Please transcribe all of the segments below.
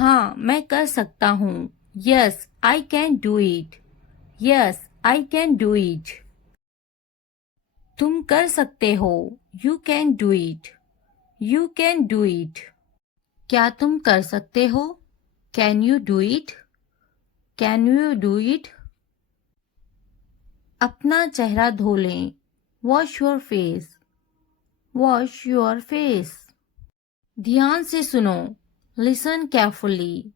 हाँ मैं कर सकता हूँ। Yes I can do it. Yes I can do it. तुम कर सकते हो। You can do it. You can do it. क्या तुम कर सकते हो? Can you do it? Can you do it? अपना चेहरा धो लें। Wash your face. Wash your face. ध्यान से सुनो। Listen carefully.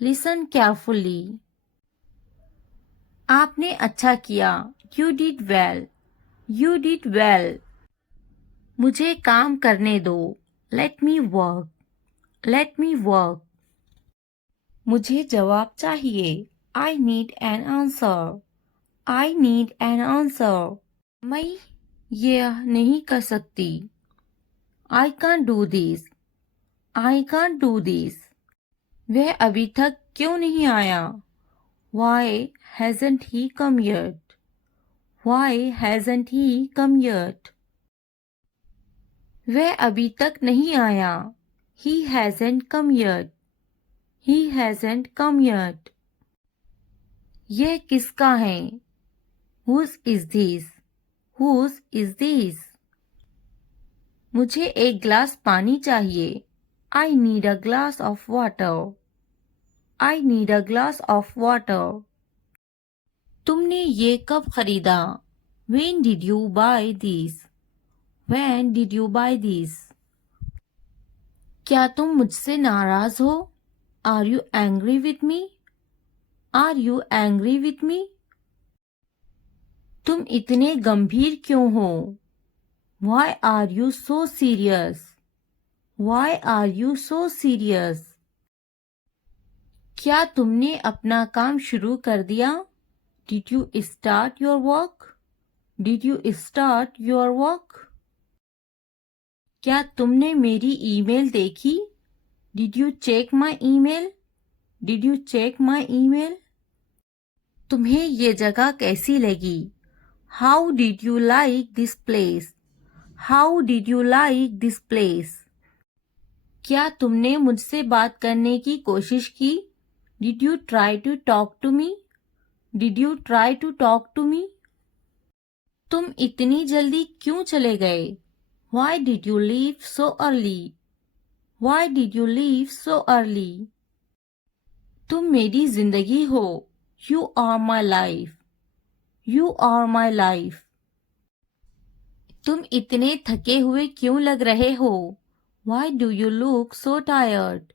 Listen carefully. आपने अच्छा किया। You did well. You did well. मुझे काम करने दो। Let me work. Let me work. मुझे जवाब चाहिए। I need an answer. I need an answer. मैं यह नहीं कर सकती। I can't do this. I can't do this. वह अभी तक क्यों नहीं आया? वाई हैजंट ही कम येट? वाई हैजंट ही कम येट? वह अभी तक नहीं आया। He hasn't come yet. He hasn't come yet. यह किसका है? Whose is this? Whose is this? मुझे एक ग्लास पानी चाहिए। I need a glass of water. I need a glass of water. तुमने ये कब खरीदा? When did you buy this? When did you buy this? क्या तुम मुझसे नाराज हो? Are you angry with me? Are you angry with me? तुम इतने गंभीर क्यों हो? Why are you so serious? Why are you so serious? क्या तुमने अपना काम शुरू कर दिया? Did you start your work? Did you start your work? क्या तुमने मेरी ईमेल देखी? Did you check my email? Did you check my email? तुम्हें ये जगह कैसी लगी? How did you like this place? How did you like this place? क्या तुमने मुझसे बात करने की कोशिश की? Did you try to talk to me? Did you try to talk to me? तुम इतनी जल्दी क्यों चले गए? Why did you leave so early? Why did you leave so early? तुम मेरी जिंदगी हो। You are my life. You are my life. तुम इतने थके हुए क्यों लग रहे हो? Why do you look so tired?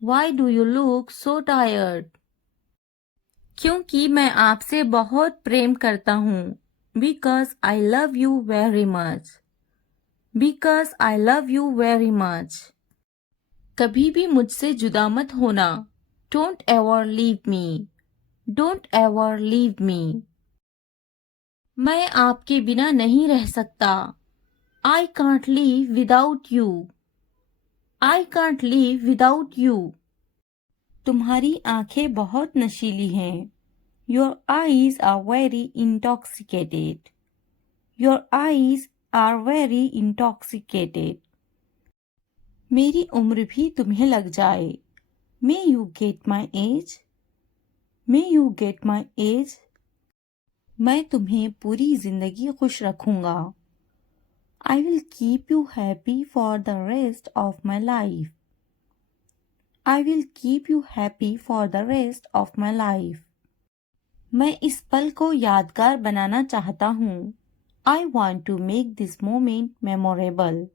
Why do you look so tired? क्योंकि मैं आपसे बहुत प्रेम करता हूँ। Because I love you very much. Because I love you very much. कभी भी मुझसे जुदा मत होना। Don't ever leave me. Don't ever leave me. मैं आपके बिना नहीं रह सकता। I can't live without you. I can't live without you. तुम्हारी आंखें बहुत नशीली हैं। Your eyes are very intoxicated. Your eyes are very intoxicated. मेरी उम्र भी तुम्हें लग जाए। May you get my age? May you get my age? मैं तुम्हें पूरी जिंदगी खुश रखूंगा। I will keep you happy for the rest of my life. I will keep you happy for the rest of my life. मैं इस पल को यादगार बनाना चाहता हूँ। I want to make this moment memorable.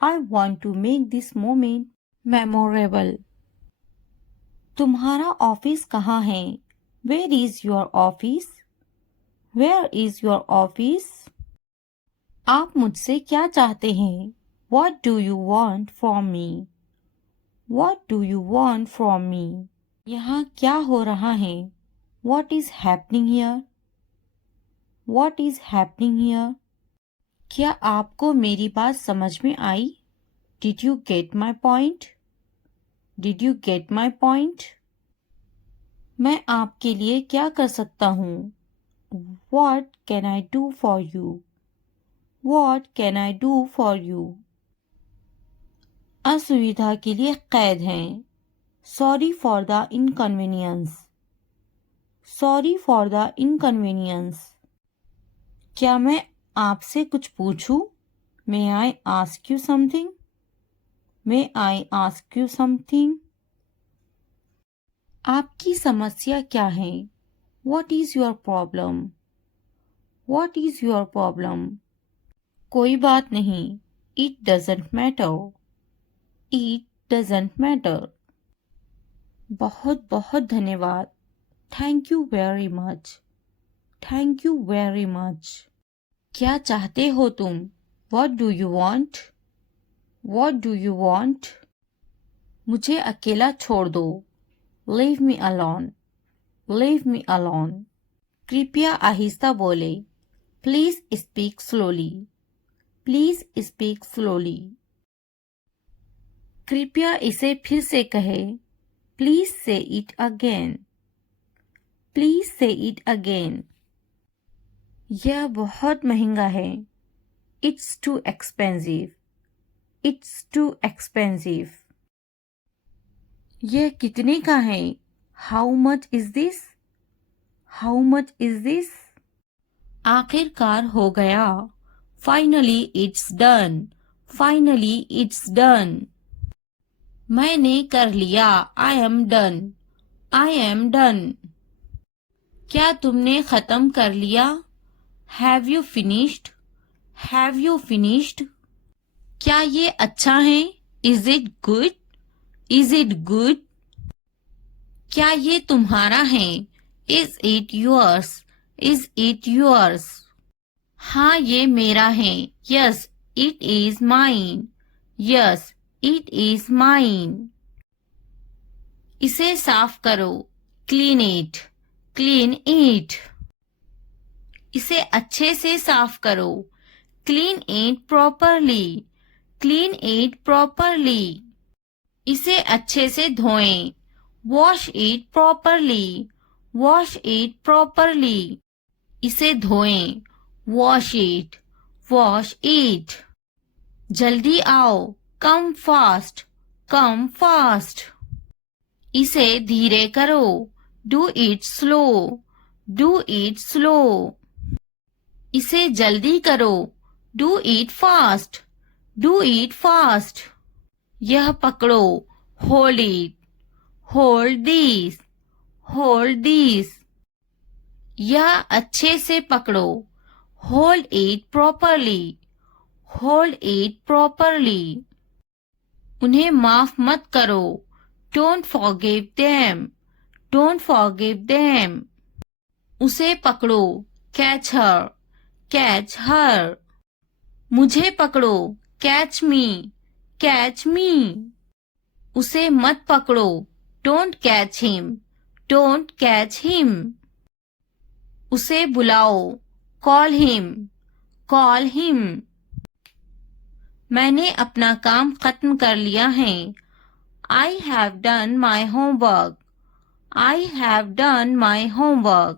I want to make this moment memorable. तुम्हारा office कहाँ है? Where is your office? Where is your office? आप मुझसे क्या चाहते हैं? What do you want from me? What do you want from me? यहाँ क्या हो रहा है? What is happening here? What is happening here? क्या आपको मेरी बात समझ में आई? Did you get my point? Did you get my point? मैं आपके लिए क्या कर सकता हूँ? What can I do for you? What can I do for you? असुविधा के लिए कैद हैं। Sorry for the inconvenience, sorry for the inconvenience. क्या मैं आपसे कुछ पूछूं? May I ask you something, may I ask you something. आपकी समस्या क्या है? What is your problem? What is your problem? कोई बात नहीं। It doesn't matter. It doesn't matter. बहुत बहुत धन्यवाद। Thank you very much. Thank you very much. क्या चाहते हो तुम? What do you want? What do you want? मुझे अकेला छोड़ दो। Leave me alone. Leave me alone. कृपया आहिस्ता बोले। Please speak slowly. Please speak slowly. कृपया इसे फिर से कहे। Please say it again. Please say it again. यह बहुत महंगा है। It's too expensive. It's too expensive. यह कितने का है? How much is this? How much is this? आखिरकार हो गया। Finally it's done. Finally it's done. मैंने कर लिया। I am done. I am done. क्या तुमने खत्म कर लिया? Have you finished? Have you finished? क्या ये अच्छा है? Is it good? Is it good? क्या ये तुम्हारा है? Is it yours? Is it yours? हाँ ये मेरा है। Yes, it is mine. Yes, it is mine. इसे साफ करो। Clean it. Clean it. इसे अच्छे से साफ करो। Clean it properly. Clean it properly. इसे अच्छे से धोएं। Wash it properly. Wash it properly. इसे धोएं। Wash it. Wash it. जल्दी आओ। Come fast. Come fast. इसे धीरे करो। Do it slow. Do it slow. इसे जल्दी करो। Do it fast. Do it fast. यह पकड़ो। Hold it. Hold this. Hold this. यह अच्छे से पकड़ो। Hold it properly. Hold it properly. उन्हें माफ मत करो। Don't forgive them. Don't forgive them. उसे पकड़ो। Catch her. Catch her. मुझे पकड़ो। Catch me. Catch me. उसे मत पकड़ो। Don't catch him. Don't catch him. उसे बुलाओ। Call him. Call him. मैंने अपना काम खत्म कर लिया है। I have done my homework. I have done my homework.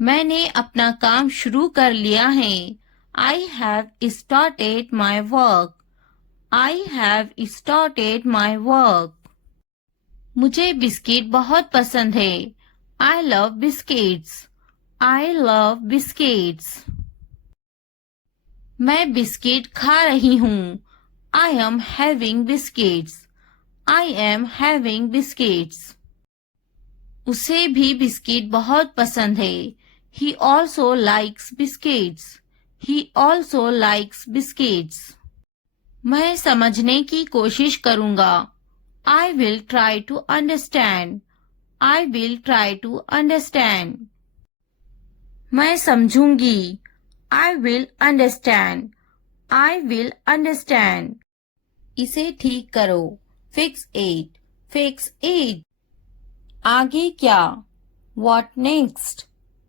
मैंने अपना काम शुरू कर लिया है। I have started my work. I have started my work. मुझे बिस्किट बहुत पसंद है। I love biscuits. I love biscuits. मैं बिस्किट खा रही हूँ। I am having biscuits. I am having biscuits. उसे भी बिस्किट बहुत पसंद है। He also likes biscuits. He also likes biscuits. मैं समझने की कोशिश करूँगा। I will try to understand. I will try to understand. मैं समझूंगी। I will understand. I will understand. इसे ठीक करो। Fix it. Fix it. आगे क्या? What next?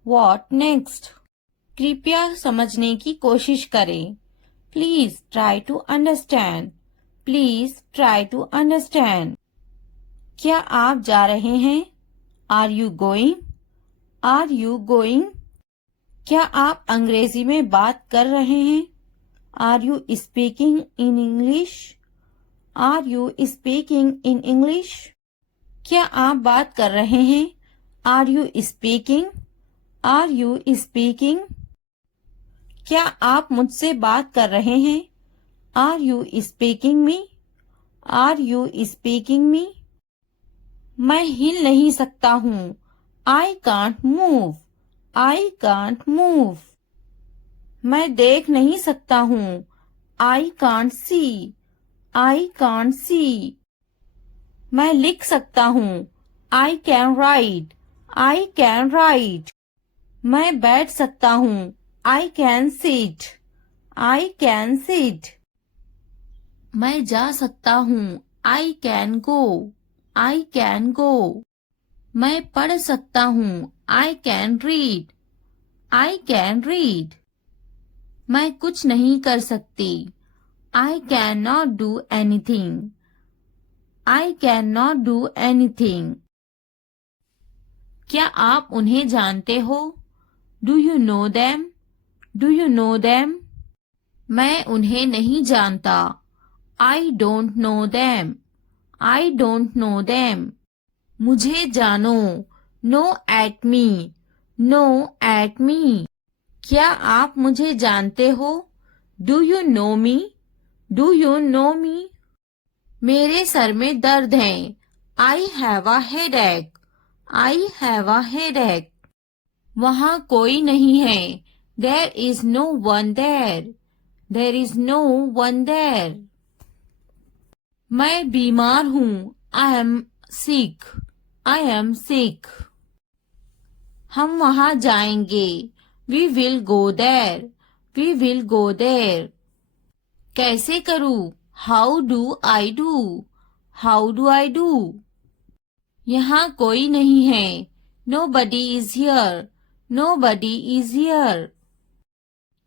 What next? कृपया समझने की कोशिश करें। Please try to understand. Please try to understand. क्या आप जा रहे हैं? Are you going? Are you going? क्या आप अंग्रेजी में बात कर रहे हैं? Are you speaking in English? Are you speaking in English? क्या आप बात कर रहे हैं? Are you speaking? Are you speaking? क्या आप मुझसे बात कर रहे हैं? Are you speaking me? Are you speaking me? मैं हिल नहीं सकता हूँ। I can't move. I can't move. मैं देख नहीं सकता हूँ। I can't see. I can't see. मैं लिख सकता हूँ। I can write. I can write. मैं बैठ सकता हूँ। I can sit. I can sit. मैं जा सकता हूँ। I can go. I can go. मैं पढ़ सकता हूँ। I can read. I can read. मैं कुछ नहीं कर सकती। I can not do anything. I can not do anything. क्या आप उन्हें जानते हो? Do you know them? Do you know them? मैं उन्हें नहीं जानता। I don't know them. I don't know them. मुझे जानो। Know at me. Know at me. क्या आप मुझे जानते हो? Do you know me? Do you know me? मेरे सर में दर्द है। I have a headache. I have a headache. वहाँ कोई नहीं है। There is no one there. There is no one there. मैं बीमार हूँ। I am sick. I am sick. हम वहाँ जाएंगे। We will go there. We will go there. कैसे करूँ? How do I do? How do I do? यहाँ कोई नहीं है। No buddy is here. Nobody is here.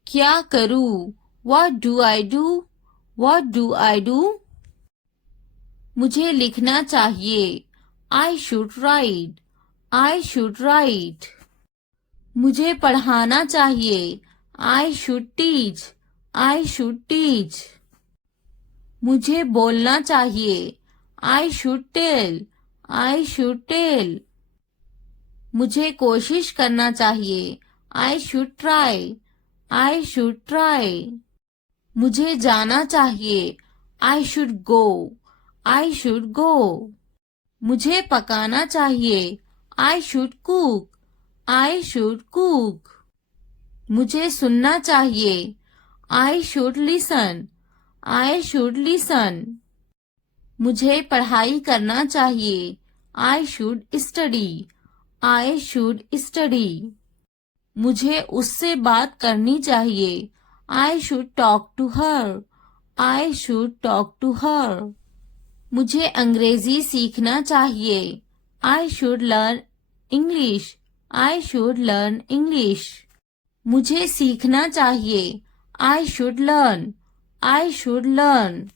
क्या करूँ? What do I do? What do I do? मुझे लिखना चाहिए। I should write. I should write. मुझे पढ़ाना चाहिए। I should teach. I should teach. मुझे बोलना चाहिए। I should tell. I should tell. मुझे कोशिश करना चाहिए। I should try. I should try. मुझे जाना चाहिए। I should go. I should go. मुझे पकाना चाहिए। I should cook. I should cook. मुझे सुनना चाहिए। I should listen. I should listen. मुझे पढ़ाई करना चाहिए। I should study. I should study. मुझे उससे बात करनी चाहिए। I should talk to her. I should talk to her. मुझे अंग्रेजी सीखना चाहिए। I should learn English. I should learn English. मुझे सीखना चाहिए। I should learn. I should learn.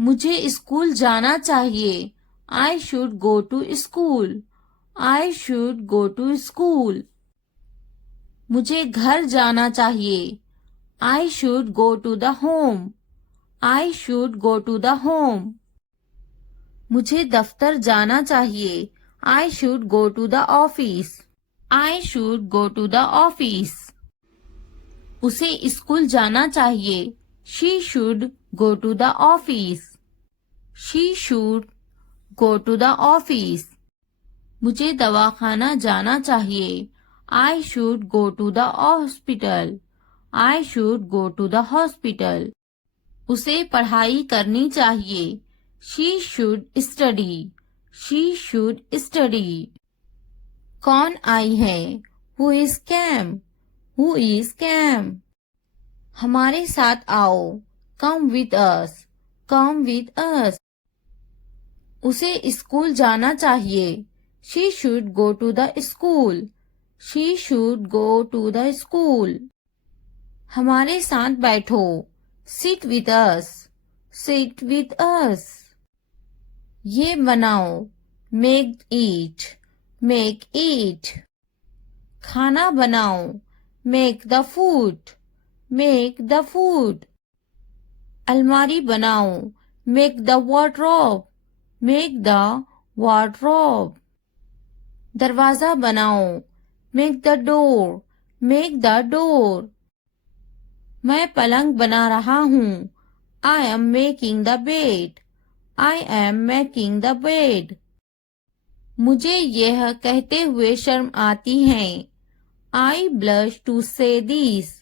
मुझे स्कूल जाना चाहिए। I should go to school. I should go to school. मुझे घर जाना चाहिए। I should go to the home. I should go to the home. मुझे दफ्तर जाना चाहिए। I should go to the office. I should go to the office. उसे school जाना चाहिए। She should go to the office. She should go to the office. मुझे दवाखाना जाना चाहिए। I should go to the hospital. I should go to the hospital. उसे पढ़ाई करनी चाहिए। She should study. She should study. कौन आई है? Who is came? Who is came? हमारे साथ आओ। Come with us. Come with us. उसे स्कूल जाना चाहिए। She should go to the school. She should go to the school. हमारे साथ बैठो। Sit with us. Sit with us. ये बनाओ। Make it. Make it. खाना बनाओ। Make the food. Make the food. अलमारी बनाओ। Make the wardrobe. Make the wardrobe. दरवाजा बनाओ, make the door, make the door. मैं पलंग बना रहा हूँ, I am making the bed, I am making the bed. मुझे यह कहते हुए शर्म आती है, I blush to say this,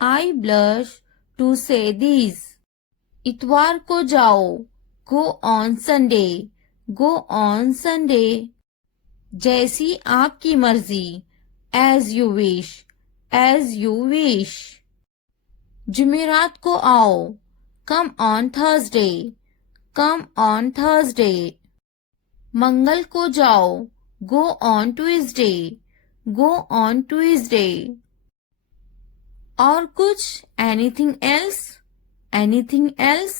I blush to say this. इतवार को जाओ, go on Sunday, go on Sunday. जैसी आपकी मर्जी, as you wish, as you wish. जुमेरात को आओ, come on Thursday, come on Thursday. मंगल को जाओ, go on Tuesday, go on Tuesday. और कुछ, anything else, anything else.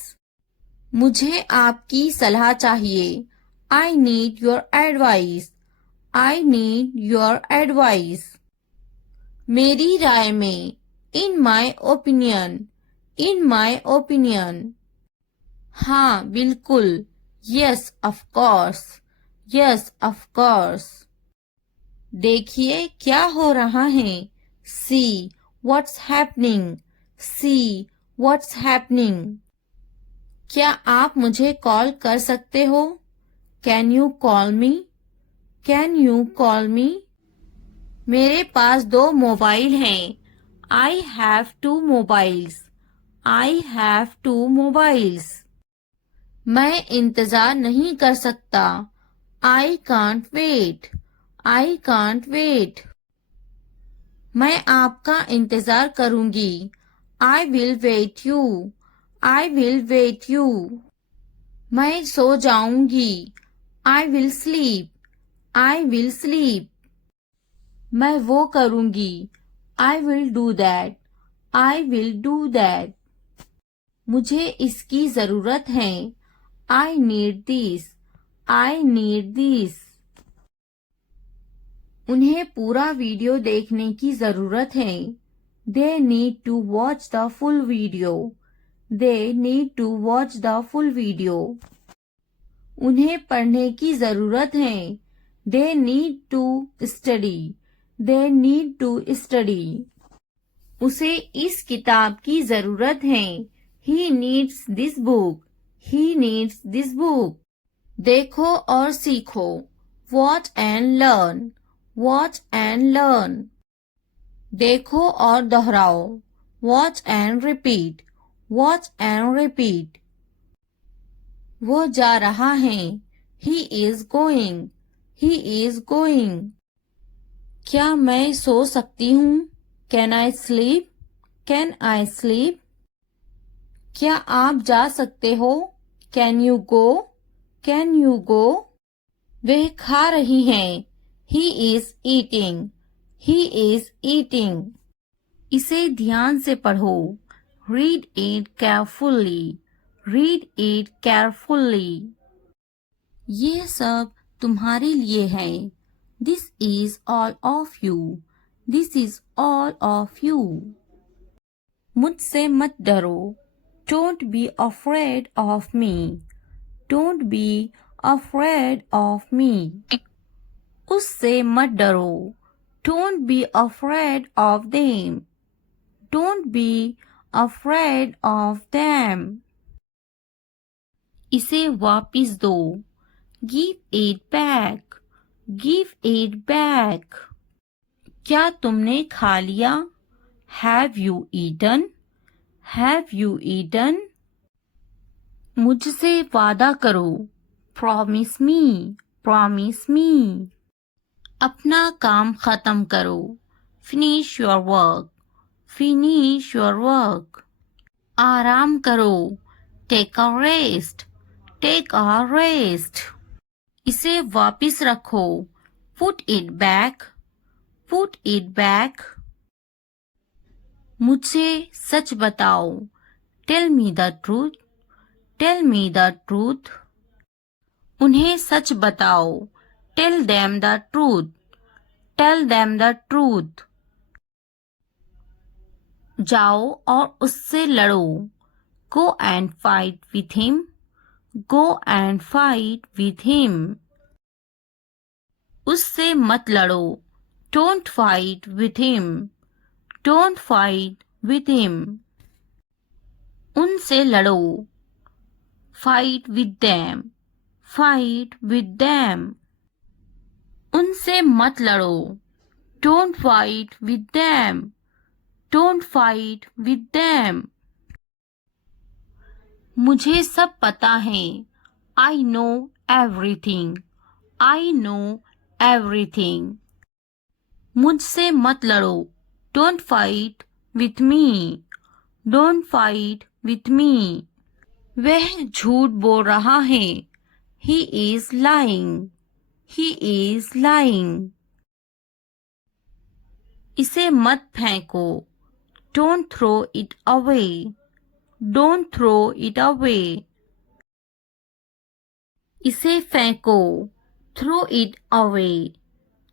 मुझे आपकी सलाह चाहिए, I need your advice, I need your advice. मेरी राय में, in my opinion, in my opinion. हाँ बिल्कुल, yes of course, yes of course. देखिए क्या हो रहा है, see what's happening, see what's happening. क्या आप मुझे कॉल कर सकते हो, can you call me, can you call me. मेरे पास 2 मोबाइल हैं, I have 2 mobiles, I have 2 mobiles. मैं इंतजार नहीं कर सकता, I can't wait, I can't wait. मैं आपका इंतजार करूंगी, I will wait you, I will wait you. मैं सो जाऊंगी, I will sleep, I will sleep. मैं वो करूंगी, I will do that, I will do that. मुझे इसकी जरूरत है, I need this, I need this. उन्हें पूरा वीडियो देखने की जरूरत है, they need to watch the full video, they need to watch the full video. उन्हें पढ़ने की जरूरत है, they need to study, they need to study. उसे इस किताब की जरूरत है, he needs this book, he needs this book. देखो और सीखो, watch and learn, watch and learn. देखो और दोहराओ, watch and repeat, watch and repeat. वो जा रहा है, he is going, he is going. क्या मैं सो सकती हूँ, can I sleep, can I sleep. क्या आप जा सकते हो, can you go, can you go. वह खा रही हैं, he is eating, he is eating. इसे ध्यान से पढ़ो, read it carefully, read it carefully. ये सब तुम्हारे लिए है, this is all of you, this is all of you. मुझसे मत डरो, don't be afraid of me, don't be afraid of me. उससे मत डरो, don't be afraid of them, don't be afraid of them. इसे वापिस दो, give it back, give it back. क्या तुमने खा लिया, have you eaten, have you eaten. मुझसे वादा करो, promise me, promise me. अपना काम खत्म करो, finish your work, finish your work. आराम करो, take a rest, take a rest. इसे वापिस रखो, put it back, put it back. मुझसे सच बताओ, tell me the truth, tell me the truth. उन्हें सच बताओ, tell them the truth, tell them the truth. जाओ और उससे लड़ो, go and fight with him, go and fight with him. उससे मत लड़ो, don't fight with him, don't fight with him. उनसे लड़ो, fight with them, fight with them. उनसे मत लड़ो, don't fight with them, don't fight with them. मुझे सब पता है, I know everything, I know everything. मुझसे मत लड़ो, don't fight with me, don't fight with me. वह झूठ बोल रहा है, he is lying, he is lying. इसे मत फेंको, don't throw it away, don't throw it away. इसे फेंको, throw it away,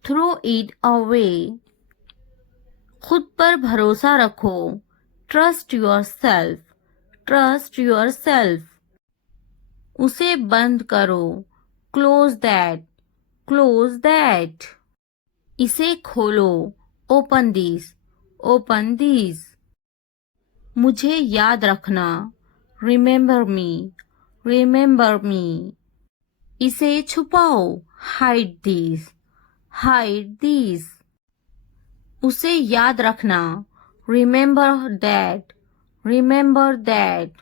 throw it away. खुद पर भरोसा रखो, trust yourself, trust yourself. उसे बंद करो, क्लोज दैट, क्लोज दैट। इसे खोलो, ओपन दिस, ओपन दिस। मुझे याद रखना, रिमेंबर मी, रिमेंबर मी। इसे छुपाओ, हाइड दिस, हाइड दिस। उसे याद रखना, रिमेंबर दैट, रिमेंबर दैट।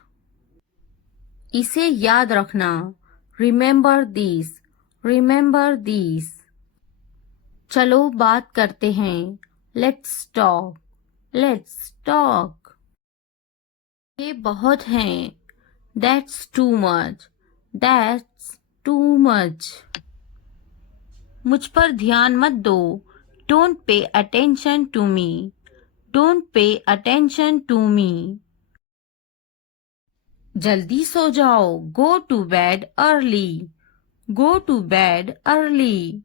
इसे याद रखना, रिमेंबर दिस, रिमेंबर दिस। चलो बात करते हैं, लेट्स टॉक, लेट्स टॉक। ये बहुत हैं, that's too much, that's too much. मुझ पर ध्यान मत दो, don't pay attention to me, don't pay attention to me. जल्दी सो जाओ, go to bed early, go to bed early.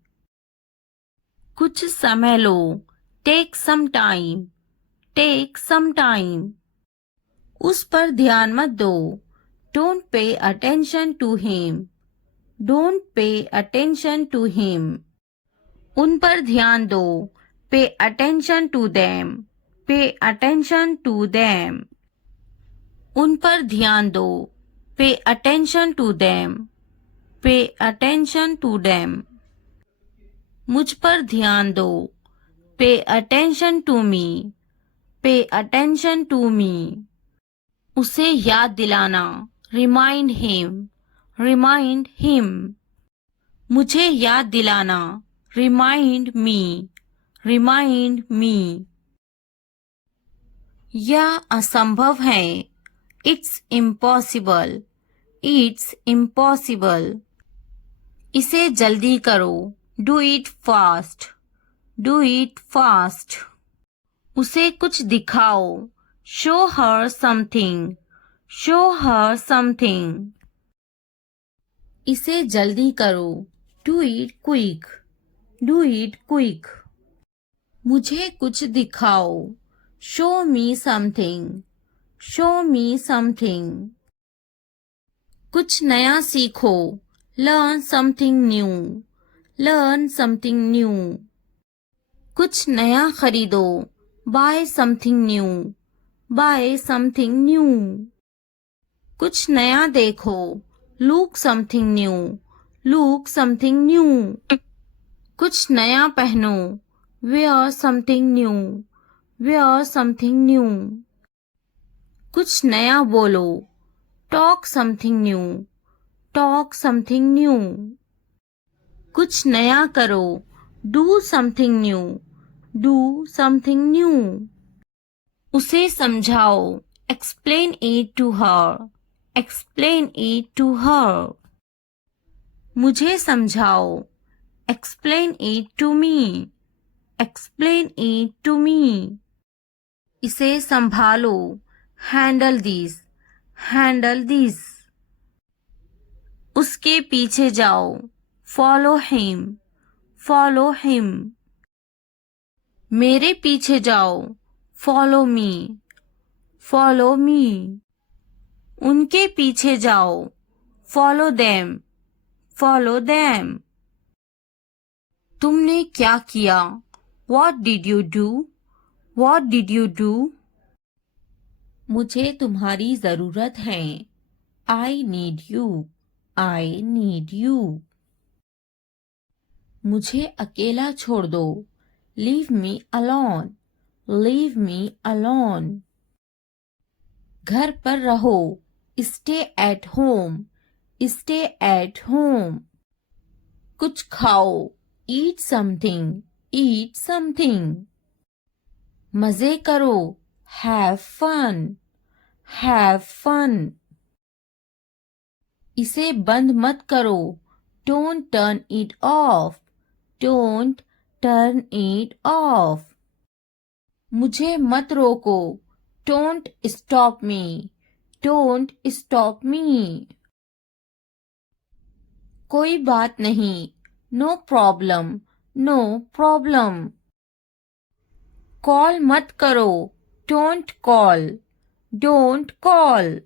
कुछ समय लो, take some time, take some time. उस पर ध्यान मत दो, don't pay attention to him, don't pay attention to him. उन पर ध्यान दो, pay attention to them, pay attention to them. उन पर ध्यान दो, pay attention to them, pay attention to them. मुझ पर ध्यान दो, पे अटेंशन टू मी, पे अटेंशन टू मी। उसे याद दिलाना, रिमाइंड हिम, रिमाइंड हिम। मुझे याद दिलाना, रिमाइंड मी, रिमाइंड मी। यह असंभव है, इट्स इम्पॉसिबल, इट्स इम्पॉसिबल। इसे जल्दी करो, do it fast, do it fast. उसे कुछ दिखाओ, show her something, show her something. इसे जल्दी करो, do it quick, do it quick. मुझे कुछ दिखाओ, show me something, show me something. कुछ नया सीखो, learn something new, learn something new. कुछ नया खरीदो, buy something new, buy something new. कुछ नया देखो, look something new, look something new. कुछ नया पहनो, wear something new, where something new. कुछ नया बोलो, talk something new, talk something new. कुछ नया करो, do something new, do something new. उसे समझाओ, explain it to her, explain it to her. मुझे समझाओ, explain it to me, explain it to me. इसे संभालो, हैंडल दिस, हैंडल दिस। उसके पीछे जाओ, फॉलो हिम, फॉलो हिम। मेरे पीछे जाओ, फॉलो मी, फॉलो मी। उनके पीछे जाओ, फॉलो देम, फॉलो देम। तुमने क्या किया? What did you do? What did you do? मुझे तुम्हारी जरूरत है. I need you. I need you. मुझे अकेला छोड़ दो. Leave me alone. Leave me alone. घर पर रहो. Stay at home. Stay at home. कुछ खाओ. Eat something. Eat something. मजे करो. Have fun. Have fun. इसे बंद मत करो. Don't turn it off. Don't turn it off. मुझे मत रोको. Don't stop me. Don't stop me. कोई बात नहीं. No problem. No problem. Call मत करो. Don't call. Don't call.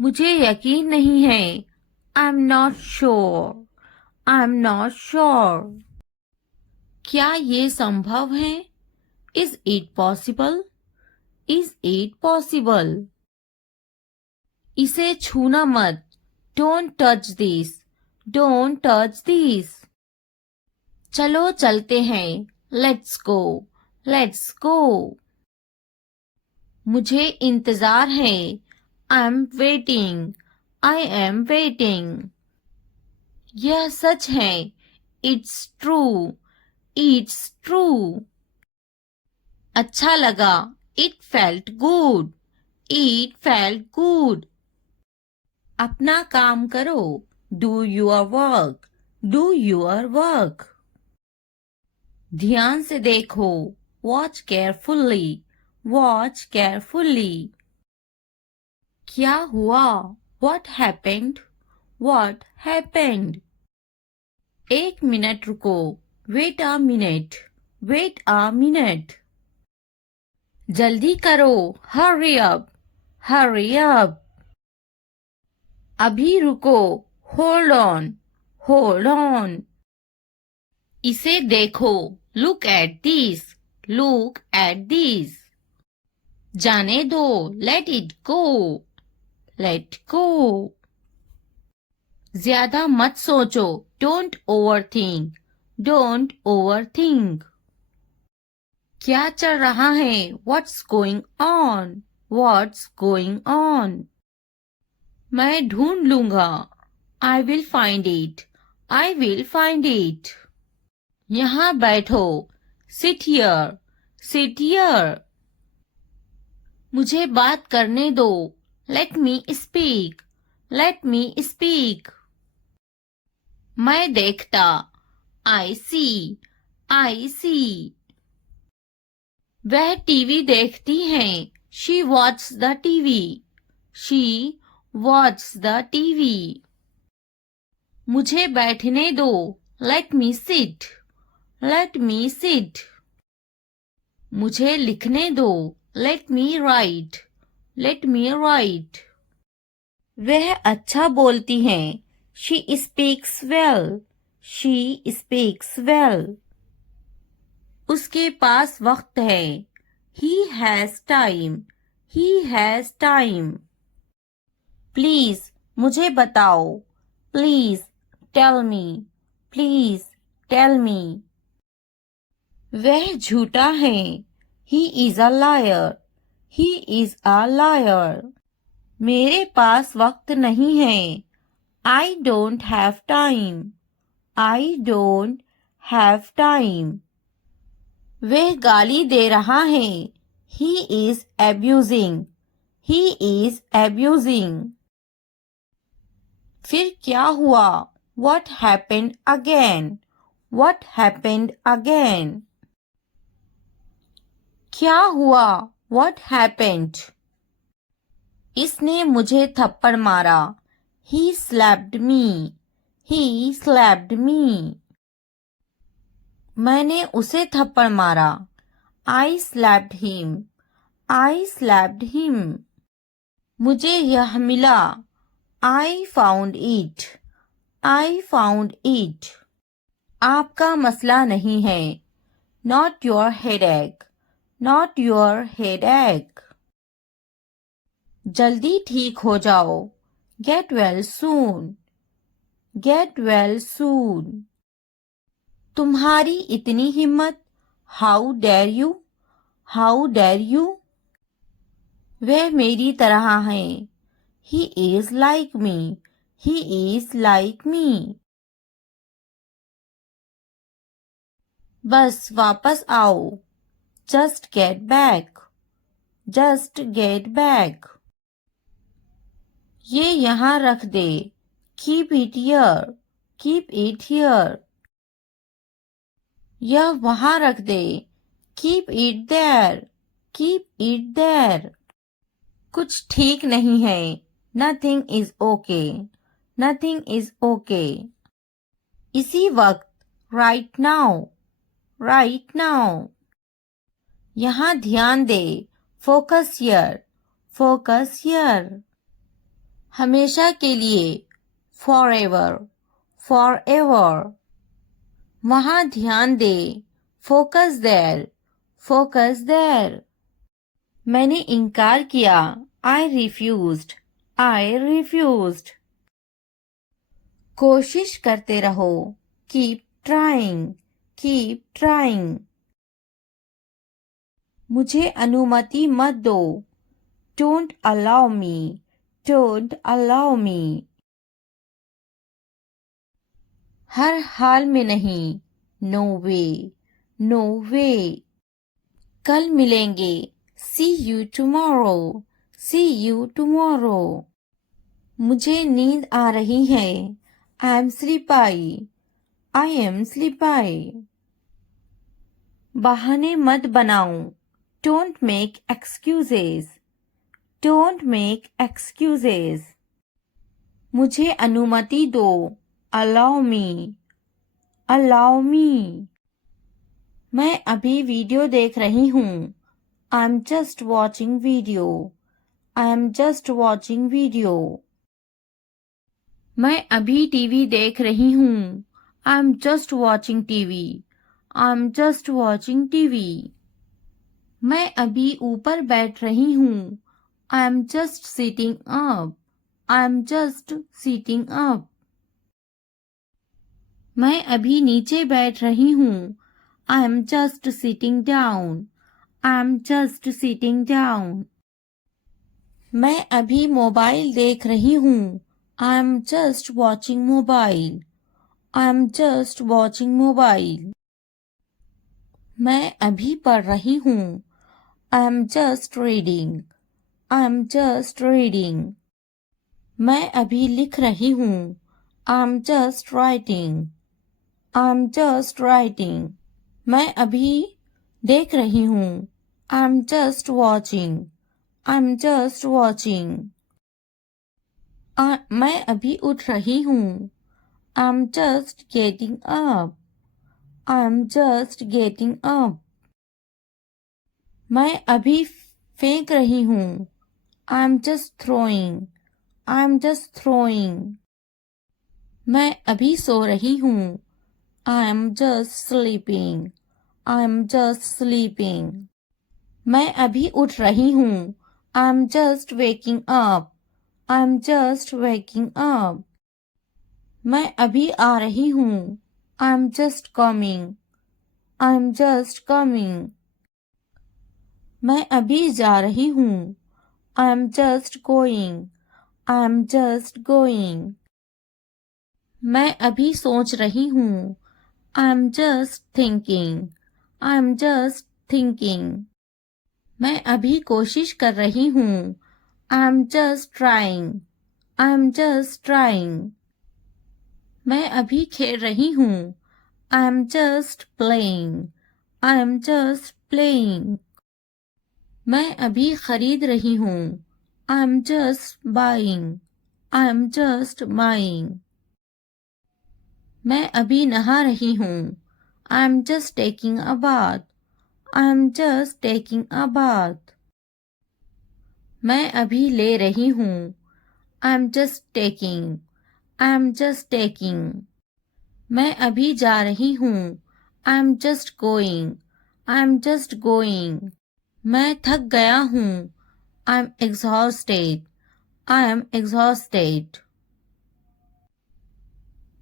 मुझे यकीन नहीं है. I'm not sure. I'm not sure. क्या ये संभव है? Is it possible? Is it possible? इसे छूना मत. Don't touch this. Don't touch this. चलो चलते हैं. Let's go. Let's go. मुझे इंतजार है. I'm waiting. I am waiting. यह सच है. It's true. It's true. अच्छा लगा. It felt good. It felt good. अपना काम करो. Do your work. Do your work. ध्यान से देखो. Watch carefully. Watch carefully. क्या हुआ? What happened? What happened? एक मिनट रुको. Wait a minute. Wait a minute. जल्दी करो. Hurry up. Hurry up. अभी रुको. Hold on. Hold on. इसे देखो. Look at this. Look at this. जाने दो. Let it go. Let go. ज्यादा मत सोचो. Don't overthink. Don't overthink. क्या चल रहा है? What's going on? What's going on? मैं ढूंढ लूंगा. I will find it. I will find it. यहाँ बैठो. Sit here. Sit here. मुझे बात करने दो. Let me speak. Let me speak. मैं देखता. I see. I see. वह टीवी देखती हैं. She watches the TV. She watches the TV. मुझे बैठने दो. Let me sit. Let me sit. मुझे लिखने दो. Let me write. Let me write. वह अच्छा बोलती हैं. She speaks well. She speaks well. उसके पास वक्त है. He has time. He has time. Please, मुझे बताओ. Please, tell me. Please, tell me. वह झूठा है. He is a liar. He is a liar. मेरे पास वक्त नहीं है. I don't have time. I don't have time. वह गाली दे रहा है. He is abusing. He is abusing. फिर क्या हुआ? What happened again? What happened again? क्या हुआ? What happened? इसने मुझे थप्पड़ मारा. He slapped me. He slapped me. मैंने उसे थप्पड़ मारा. I slapped him. I slapped him. मुझे यह मिला. I found it. I found it. आपका मसला नहीं है. Not your headache. Not your headache. जल्दी ठीक हो जाओ. Get well soon. Get well soon. तुम्हारी इतनी हिम्मत. How dare you? How dare you? वह मेरी तरह है. He is like me. He is like me. बस वापस आओ. Just get back. Just get back. ये यहाँ रख दे. Keep it here. Keep it here. यह वहाँ रख दे. Keep it there. Keep it there. कुछ ठीक नहीं है. Nothing is okay. Nothing is okay. इसी वक्त. Right now. Right now. यहाँ ध्यान दे. Focus here. Focus here. हमेशा के लिए. Forever. Forever. वहाँ ध्यान दे. Focus there. Focus there. मैंने इनकार किया. I refused. I refused. कोशिश करते रहो. Keep trying. Keep trying. मुझे अनुमति मत दो. Don't allow me. Don't allow me. हर हाल में नहीं. No way. No way. कल मिलेंगे. See you tomorrow. See you tomorrow. मुझे नींद आ रही है. I am sleepy. I am sleepy. बहाने मत बनाओ. Don't make excuses. Don't make excuses. मुझे अनुमति दो. Allow me. Allow me. मैं अभी वीडियो देख रही हूँ. I'm just watching video. I'm just watching video. मैं अभी टीवी देख रही हूँ. I'm just watching TV. I'm just watching TV. मैं अभी ऊपर बैठ रही हूँ. I'm just sitting up. I'm just sitting up. मैं अभी नीचे बैठ रही हूँ. I'm just sitting down. I'm just sitting down. मैं अभी मोबाइल देख रही हूँ. I'm just watching mobile. I'm just watching mobile. मैं अभी पढ़ रही हूँ. I'm just reading. I'm just reading. मैं अभी लिख रही हूँ. I'm just writing. I'm just writing. मैं अभी देख रही हूँ. I'm just watching. I'm just watching. मैं अभी उठ रही हूँ. I'm just getting up. I'm just getting up. मैं अभी फेंक रही हूँ. I'm just throwing. I'm just throwing. मैं अभी सो रही हूँ. I'm just sleeping. I'm just sleeping. मैं अभी उठ रही हूँ. I'm just waking up. I'm just waking up. मैं अभी आ रही हूँ. I'm just coming. I'm just coming. मैं अभी जा रही हूँ. I'm just going. I'm just going. मैं अभी सोच रही हूँ. I'm just thinking. I'm just thinking. मैं अभी कोशिश कर रही हूँ. I'm just trying. I'm just trying. मैं अभी खेल रही हूँ. I'm just playing. I'm just playing. मैं अभी खरीद रही हूँ. I'm just buying. I'm just buying. मैं अभी नहा रही हूँ. I'm just taking a bath. I'm just taking a bath. मैं अभी ले रही हूँ. I'm just taking. I'm just taking. मैं अभी जा रही हूँ. I am just going. I am just going. मैं थक गया हूँ. I am exhausted. I am exhausted.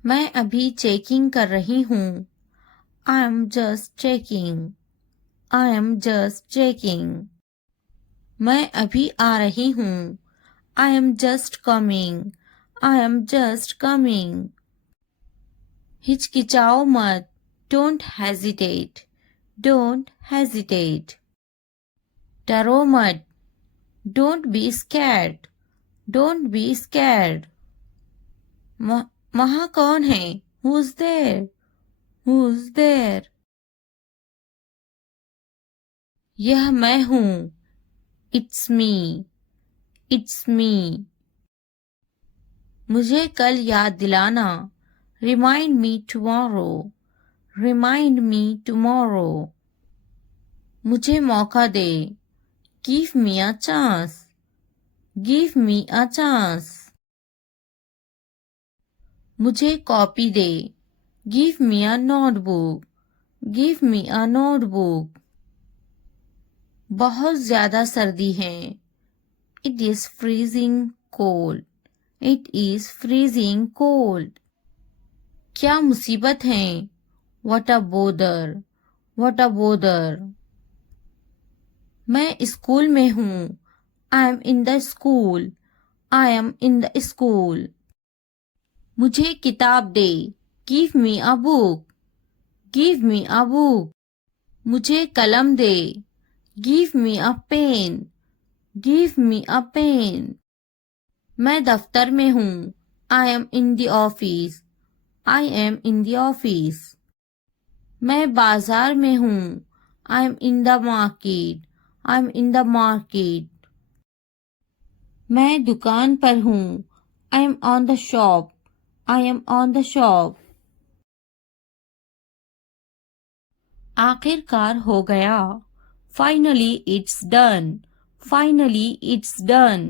मैं अभी चेकिंग कर रही हूँ. I am just checking. I am just checking. मैं अभी आ रही हूँ. I am just coming. I am just coming. हिचकिचाओ मत. Don't hesitate. Don't hesitate. डरो मत. Don't be scared. Don't be scared. वहाँ कौन है? Who's there? Who's there? यह मैं हूँ. It's me. It's me. मुझे कल याद दिलाना. Remind me tomorrow. Remind me tomorrow. मुझे मौका दे. Give me a chance. Give me a chance. मुझे copy they. Give me a notebook. Give me a notebook. बहुत ज़्यादा सर्दी है. It is freezing cold. It is freezing cold. क्या मुसीबत है? What a bother. What a bother. मैं school में हूँ. I am in the school. I am in the school. मुझे किताब दे. Give me a book. Give me a book. मुझे कलम दे. Give me a pen. Give me a pen. मैं दफ्तर में हूँ. I am in the office. I am in the office. मैं बाजार में हूँ. I am in the market. I am in the market. मैं दुकान पर हूँ. I am on the shop. I am on the shop. आखिरकार हो गया. Finally it's done. Finally it's done.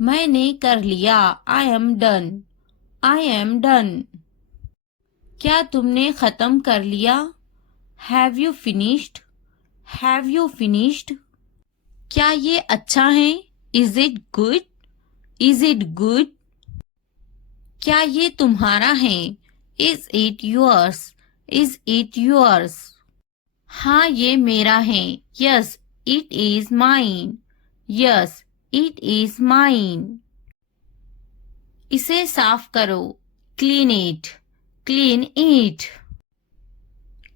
मैंने कर लिया. I am done. I am done. क्या तुमने खत्म कर लिया? Have you finished? Have you finished? क्या ये अच्छा है? Is it good? Is it good? क्या ये तुम्हारा है? Is it yours? Is it yours? हाँ ये मेरा है. Yes, it is mine. Yes, it is mine. इसे साफ करो. Clean it. Clean it.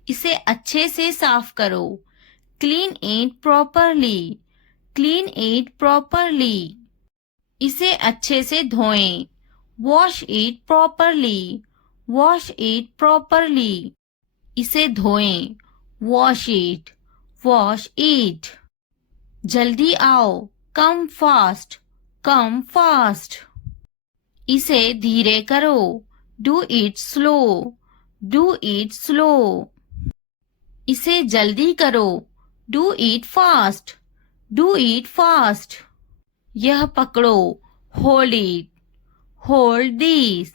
इसे अच्छे से साफ करो. Clean it properly. Clean it properly. इसे अच्छे से धोएं. Wash it properly. Wash it properly. इसे धोएं. Wash it. Wash it. जल्दी आओ. Come fast. Come fast. इसे धीरे करो. Do it slow. Do it slow. इसे जल्दी करो. Do it fast. Do it fast. यह पकड़ो. Hold it. Hold this.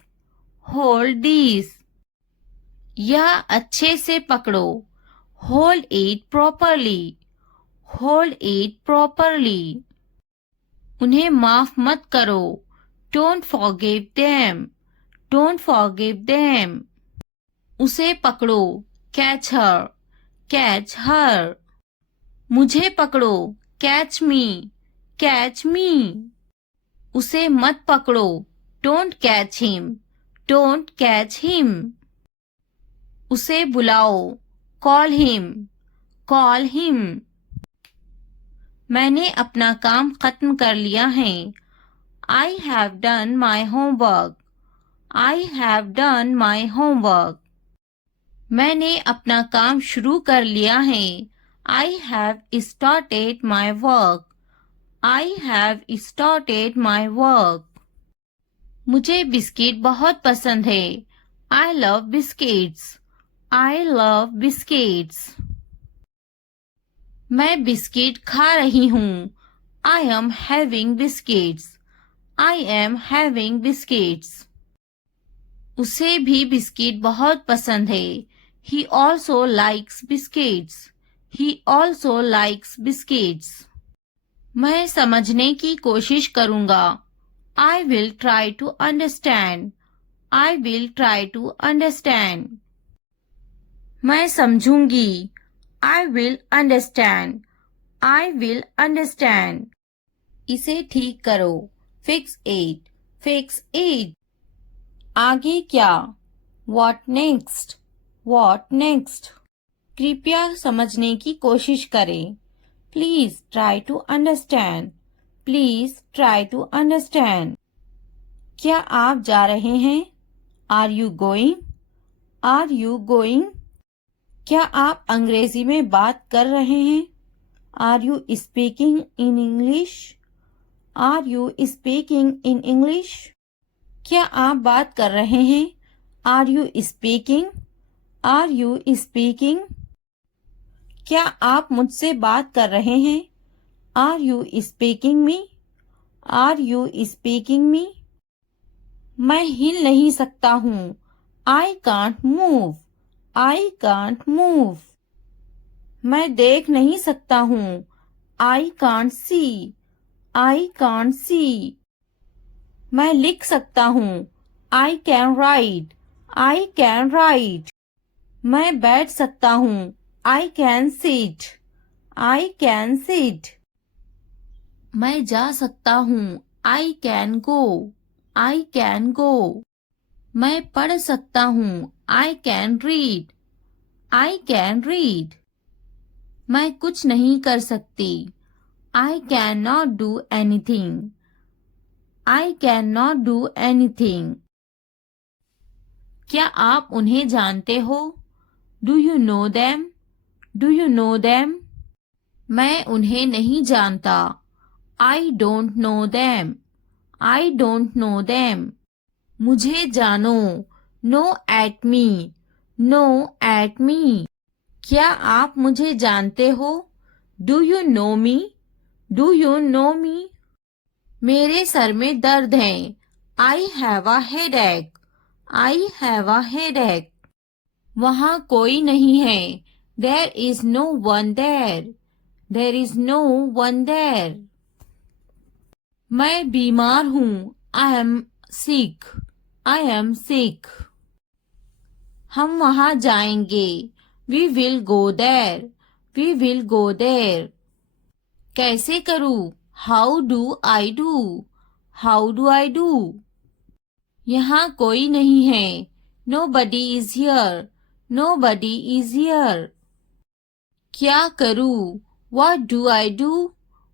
Hold this. यह अच्छे से पकड़ो. Hold it properly. Hold it properly. उन्हें माफ मत करो. Don't forgive them. Don't forgive them. उसे पकड़ो. Catch her. Catch her. मुझे पकड़ो. Catch me. Catch me. उसे मत पकड़ो. Don't catch him. Don't catch him. उसे बुलाओ. Call him. Call him. मैंने अपना काम खत्म कर लिया है. I have done my homework. I have done my homework. मैंने अपना काम शुरू कर लिया है. I have started my work. I have started my work. मुझे बिस्किट बहुत पसंद है. I love biscuits. I love biscuits. मैं बिस्किट खा रही हूँ. I am having biscuits. I am having biscuits. उसे भी बिस्किट बहुत पसंद है। He also likes biscuits. He also likes biscuits. मैं समझने की कोशिश करूँगा। I will try to understand. I will try to understand. मैं समझूंगी। I will understand. I will understand. इसे ठीक करो। Fix it. Fix it. आगे क्या? What next? What next? कृपया समझने की कोशिश करें। Please try to understand. Please try to understand. क्या आप जा रहे हैं? Are you going? Are you going? क्या आप अंग्रेजी में बात कर रहे हैं? Are you speaking in English? Are you speaking in English? क्या आप बात कर रहे हैं? Are you speaking? Are you speaking? क्या आप मुझसे बात कर रहे हैं? Are you speaking me? Are you speaking me? मैं हिल नहीं सकता हूँ। I can't move. I can't move. मैं देख नहीं सकता हूँ। I can't see. I can't see. मैं लिख सकता हूँ। I can write. I can write. मैं बैठ सकता हूँ। I can sit. I can sit. मैं जा सकता हूँ। I can go. I can go. मैं पढ़ सकता हूँ। I can read. I can read. मैं कुछ नहीं कर सकती। I cannot do anything. I cannot do anything. क्या आप उन्हें जानते हो? Do you know them? Do you know them? मैं उन्हें नहीं जानता। I don't know them. I don't know them. मुझे जानो। No at me. No at me. क्या आप मुझे जानते हो? Do you know me? Do you know me? मेरे सर में दर्द है। I have a headache. I have a headache. वहाँ कोई नहीं है। There is no one there. There is no one there. मैं बीमार हूँ। I am sick. I am sick. हम वहाँ जाएंगे। We will go there. We will go there. कैसे करूँ? How do I do? How do I do? यहाँ कोई नहीं है। Nobody is here. Nobody is here. क्या करूँ? What do I do?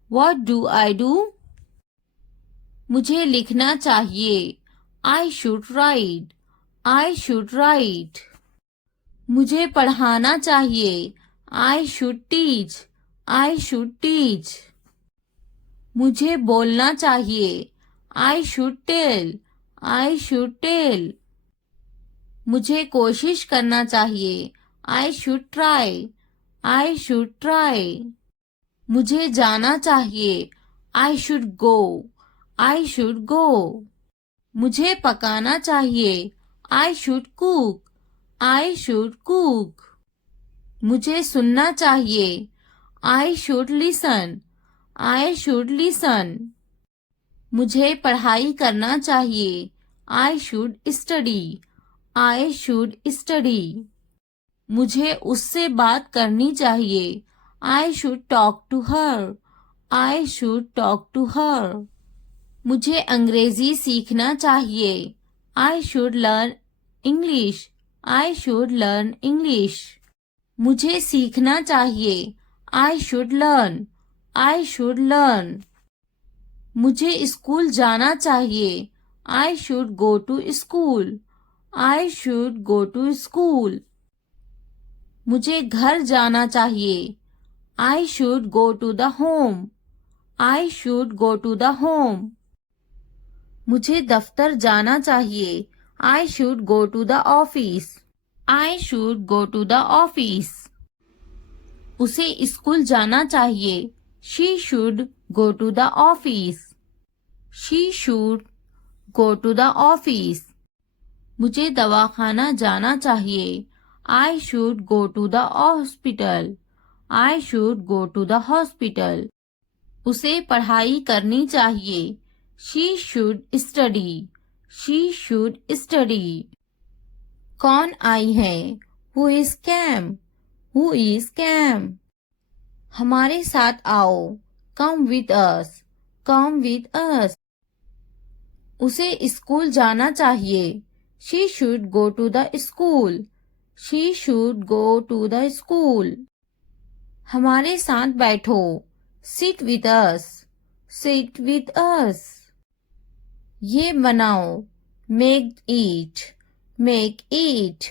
What do I do? मुझे लिखना चाहिए। I should write. I should write. मुझे पढ़ाना चाहिए। I should teach. I should teach. मुझे बोलना चाहिए। I should tell. I should tell. मुझे कोशिश करना चाहिए। I should try. I should try. मुझे जाना चाहिए। I should go. I should go. मुझे पकाना चाहिए। I should cook. I should cook. मुझे सुनना चाहिए। I should listen. I should listen. मुझे पढ़ाई करना चाहिए। I should study. I should study. मुझे उससे बात करनी चाहिए। I should talk to her. I should talk to her. मुझे अंग्रेजी सीखना चाहिए। I should learn English. I should learn English. मुझे सीखना चाहिए। I should learn. I should learn. मुझे स्कूल जाना चाहिए। I should go to school. I should go to school. मुझे घर जाना चाहिए। I should go to the home. I should go to the home. मुझे दफ्तर जाना चाहिए। I should go to the office. I should go to the office. उसे school जाना चाहिए। She should go to the office. She should go to the office. मुझे दवाखाना जाना चाहिए। I should go to the hospital. I should go to the hospital. उसे पढ़ाई करनी चाहिए। She should study. She should study. कौन आई है? Who is came? Who is came? हमारे साथ आओ। Come with us. Come with us. उसे स्कूल जाना चाहिए। She should go to the school. She should go to the school. हमारे साथ बैठो। Sit with us. Sit with us. ये बनाओ। Make it. Make it.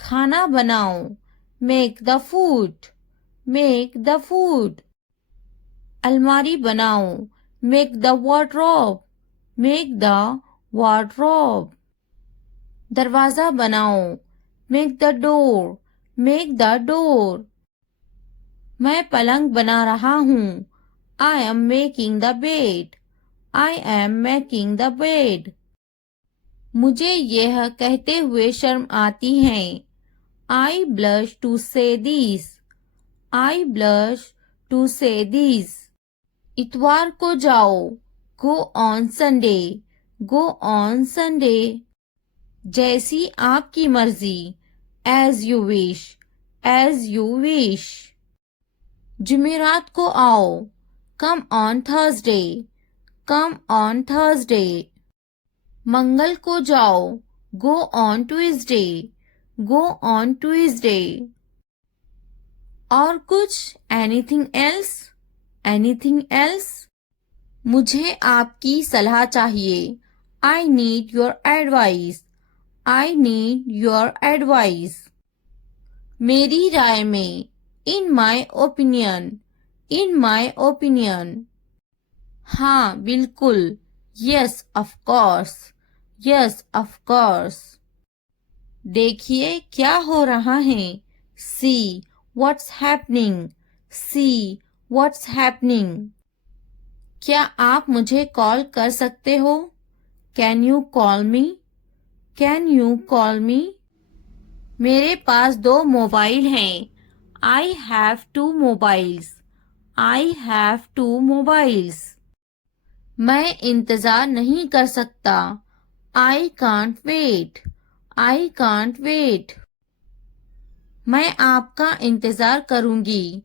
खाना बनाओ। Make the food. Make the food. अलमारी बनाओ। Make the wardrobe. Make the wardrobe. दरवाजा बनाओ। Make the door. Make the door. मैं पलंग बना रहा हूँ। I am making the bed. I am making the bed. मुझे यह कहते हुए शर्म आती है। I blush to say this. I blush to say this. इतवार को जाओ। Go on Sunday. Go on Sunday. जैसी आपकी मर्जी। As you wish. As you wish. जुमेरात को आओ। Come on Thursday. Come on Thursday. मंगल को जाओ। Go on Tuesday. Go on Tuesday. और कुछ? Anything else? Anything else? मुझे आपकी सलाह चाहिए। I need your advice. I need your advice. मेरी राय में। In my opinion. In my opinion. हाँ बिल्कुल। Yes of course. Yes of course. देखिए क्या हो रहा है। See what's happening. See what's happening. क्या आप मुझे कॉल कर सकते हो? Can you call me? Can you call me? मेरे पास 2 मोबाइल हैं। I have 2 mobiles. I have 2 mobiles. मैं इंतजार नहीं कर सकता। I can't wait. I can't wait. मैं आपका इंतजार करूंगी।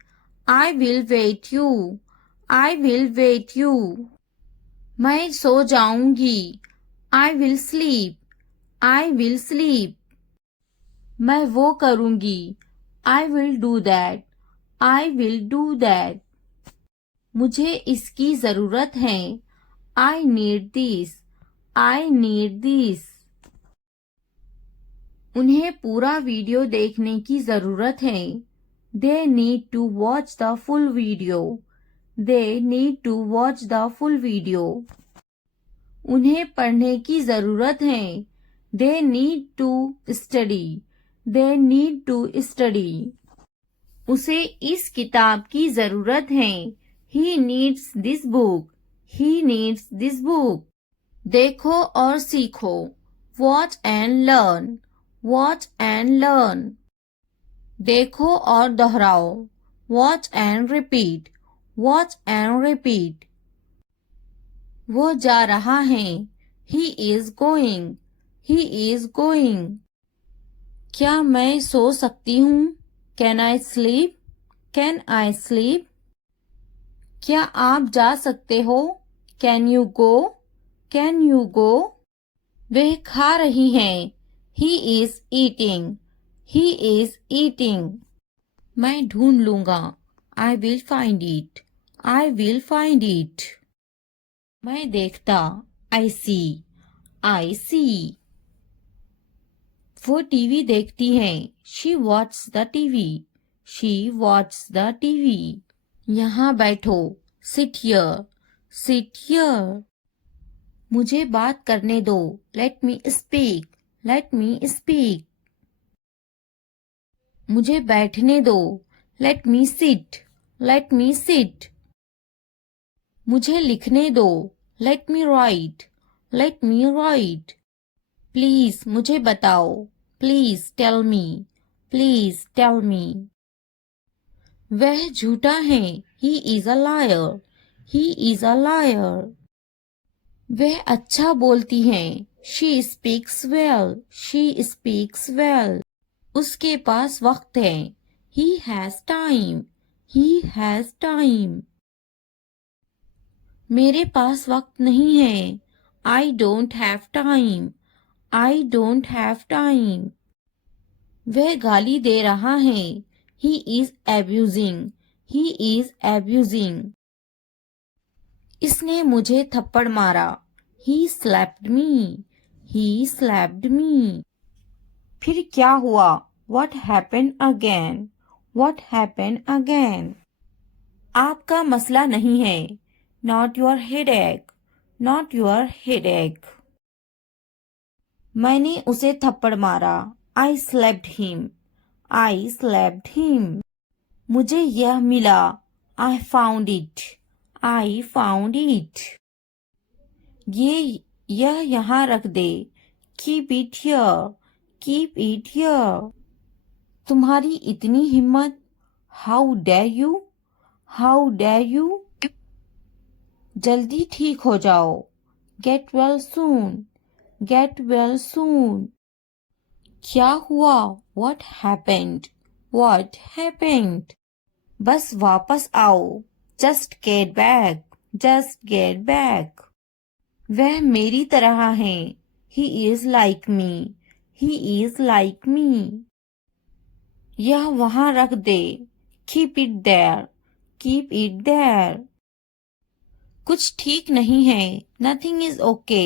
I will wait you. I will wait you. मैं सो जाऊंगी। I will sleep. I will sleep. मैं वो करूंगी। I will do that. I will do that. मुझे इसकी जरूरत है। I need this. I need this. उन्हें पूरा वीडियो देखने की जरूरत है। They need to watch the full video. They need to watch the full video. उन्हें पढ़ने की जरूरत है। They need to study. They need to study. उसे इस किताब की जरूरत है। He needs this book. He needs this book. देखो और सीखो। Watch and learn. Watch and learn. देखो और दोहराओ। Watch and repeat. Watch and repeat. वो जा रहा है। He is going. He is going. क्या मैं सो सकती हूँ? Can I sleep? Can I sleep? क्या आप जा सकते हो? Can you go? Can you go? वह खा रही हैं। He is eating. He is eating. मैं ढूंढ लूंगा। I will find it. I will find it. मैं देखता। I see. I see. वो टीवी देखती हैं। She watches the TV. She watches the TV. यहाँ बैठो। Sit here. Sit here. मुझे बात करने दो। Let me speak. Let me speak. मुझे बैठने दो। Let me sit. Let me sit. मुझे लिखने दो। Let me write. Let me write. Please मुझे बताओ, please tell me, please tell me. वह झूठा है, he is a liar, he is a liar. वह अच्छा बोलती है, she speaks well, she speaks well. उसके पास वक्त है, he has time, he has time. मेरे पास वक्त नहीं है, I don't have time, I don't have time. वह गाली दे रहा है, he is abusing, he is abusing. इसने मुझे थप्पड़ मारा, ही स्लैप्ड मी, ही स्लैप्ड मी। फिर क्या हुआ, what happened again, what happened again. आपका मसला नहीं है, not your headache, not your headache. मैंने उसे थप्पड़ मारा, I slapped him, I slapped him. मुझे यह मिला, I found it, I found it. यह यहाँ रख दे, keep it here, keep it here. तुम्हारी इतनी हिम्मत, how dare you, how dare you. जल्दी ठीक हो जाओ, get well soon, get well soon. क्या हुआ, व्हाट हैपेंड, व्हाट हैपेंड। बस वापस आओ, just get back, just get back. वह मेरी तरह है, he is like me, he is like me. यह वहां रख दे, keep it there, keep it there. कुछ ठीक नहीं है, nothing is okay,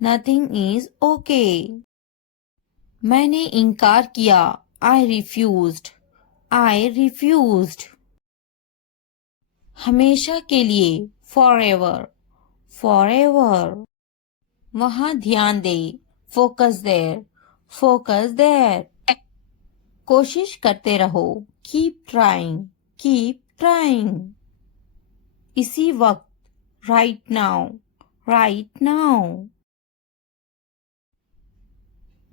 nothing is okay. मैंने इनकार किया, आई रिफ्यूज्ड, आई रिफ्यूज्ड। हमेशा के लिए, फॉर एवर, फॉर एवर। वहां ध्यान दे, फोकस देयर, फोकस देयर। कोशिश करते रहो, कीप ट्राइंग, कीप ट्राइंग। इसी वक्त, राइट नाउ, राइट नाउ।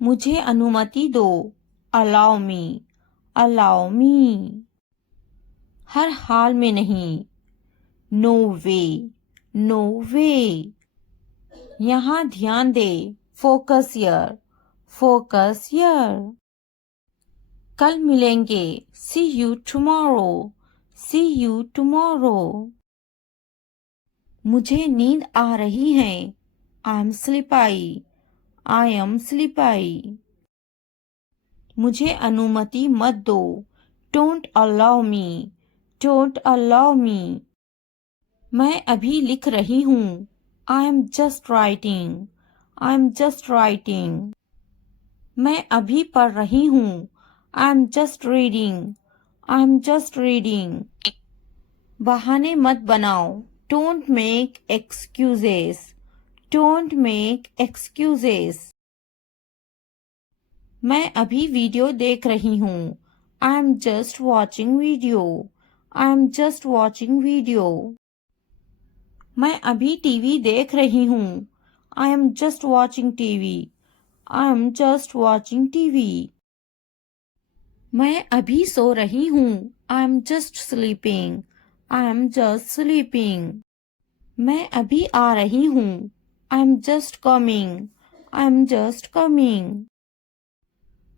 मुझे अनुमति दो, अलाउ मी, अलाउ मी। हर हाल में नहीं, नो वे, नो वे। यहाँ ध्यान दे, फोकस हियर, फोकस हियर। कल मिलेंगे, see you tomorrow, see you tomorrow. मुझे नींद आ रही है, आई एम स्लीपाई, आई एम स्लीपाई। मुझे अनुमति मत दो, don't allow me, don't allow me. मैं अभी लिख रही हूँ, I am just writing, I am just writing. मैं अभी पढ़ रही हूँ, I am just reading, I am just reading. बहाने मत बनाओ, don't make excuses, don't make excuses. मैं अभी वीडियो देख रही हूँ, I am just watching video, I am just watching video. मैं अभी टीवी देख रही हूँ, I am just watching TV, I am just watching TV. मैं अभी सो रही हूँ, I am just sleeping, I am just sleeping. मैं अभी आ रही हूँ, I am just coming, I am just coming.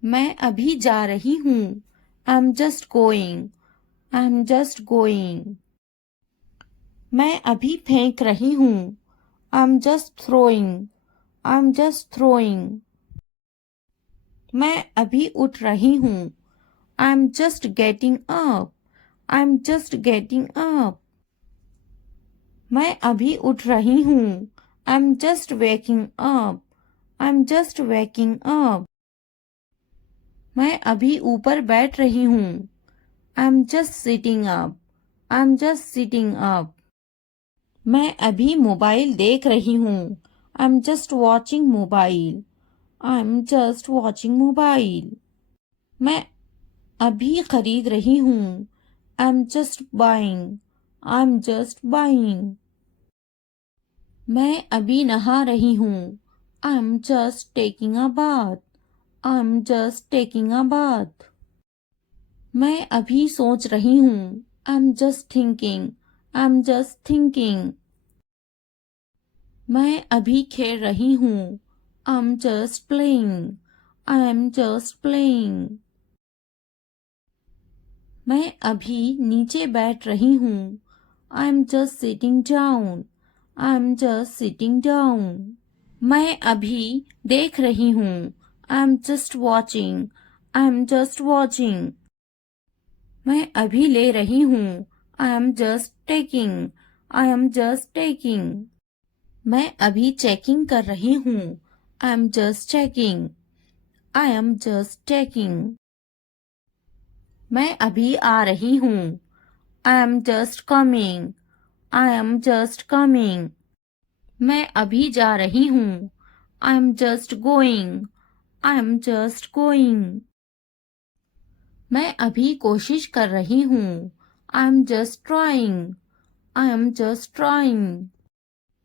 मैं अभी जा रही हूँ, I am just going, I am just going. मैं अभी फेंक रही हूँ, I am just throwing, I am just throwing. मैं अभी उठ रही हूँ, I am just getting up, I am just getting up. मैं अभी उठ रही हूँ, I am just waking up, I am just waking up. मैं अभी ऊपर बैठ रही हूँ, I am just sitting up, I am just sitting up. मैं अभी मोबाइल देख रही हूँ, I am just watching mobile, I am just watching mobile. मैं अभी खरीद रही हूँ, I am just buying, I am just buying. मैं अभी नहा रही हूँ, I'm just taking a bath. I'm just taking a bath. मैं अभी सोच रही हूँ. I'm just thinking. I'm just thinking. मैं अभी खेल रही हूँ. I'm just playing. I'm just playing. मैं अभी नीचे बैठ रही हूँ. I'm just sitting down. I'm just sitting down. मैं अभी देख रही हूँ. I'm just watching. I'm just watching. मैं अभी ले रही हूँ. I am just taking. I am just taking. मैं अभी चेकिंग कर रही हूँ. I am just checking. I am just checking. मैं अभी आ रही हूँ. I am just coming. I am just coming. मैं अभी जा रही हूँ. I am just going. I am just going. मैं अभी कोशिश कर रही हूँ. I am just trying. I am just trying.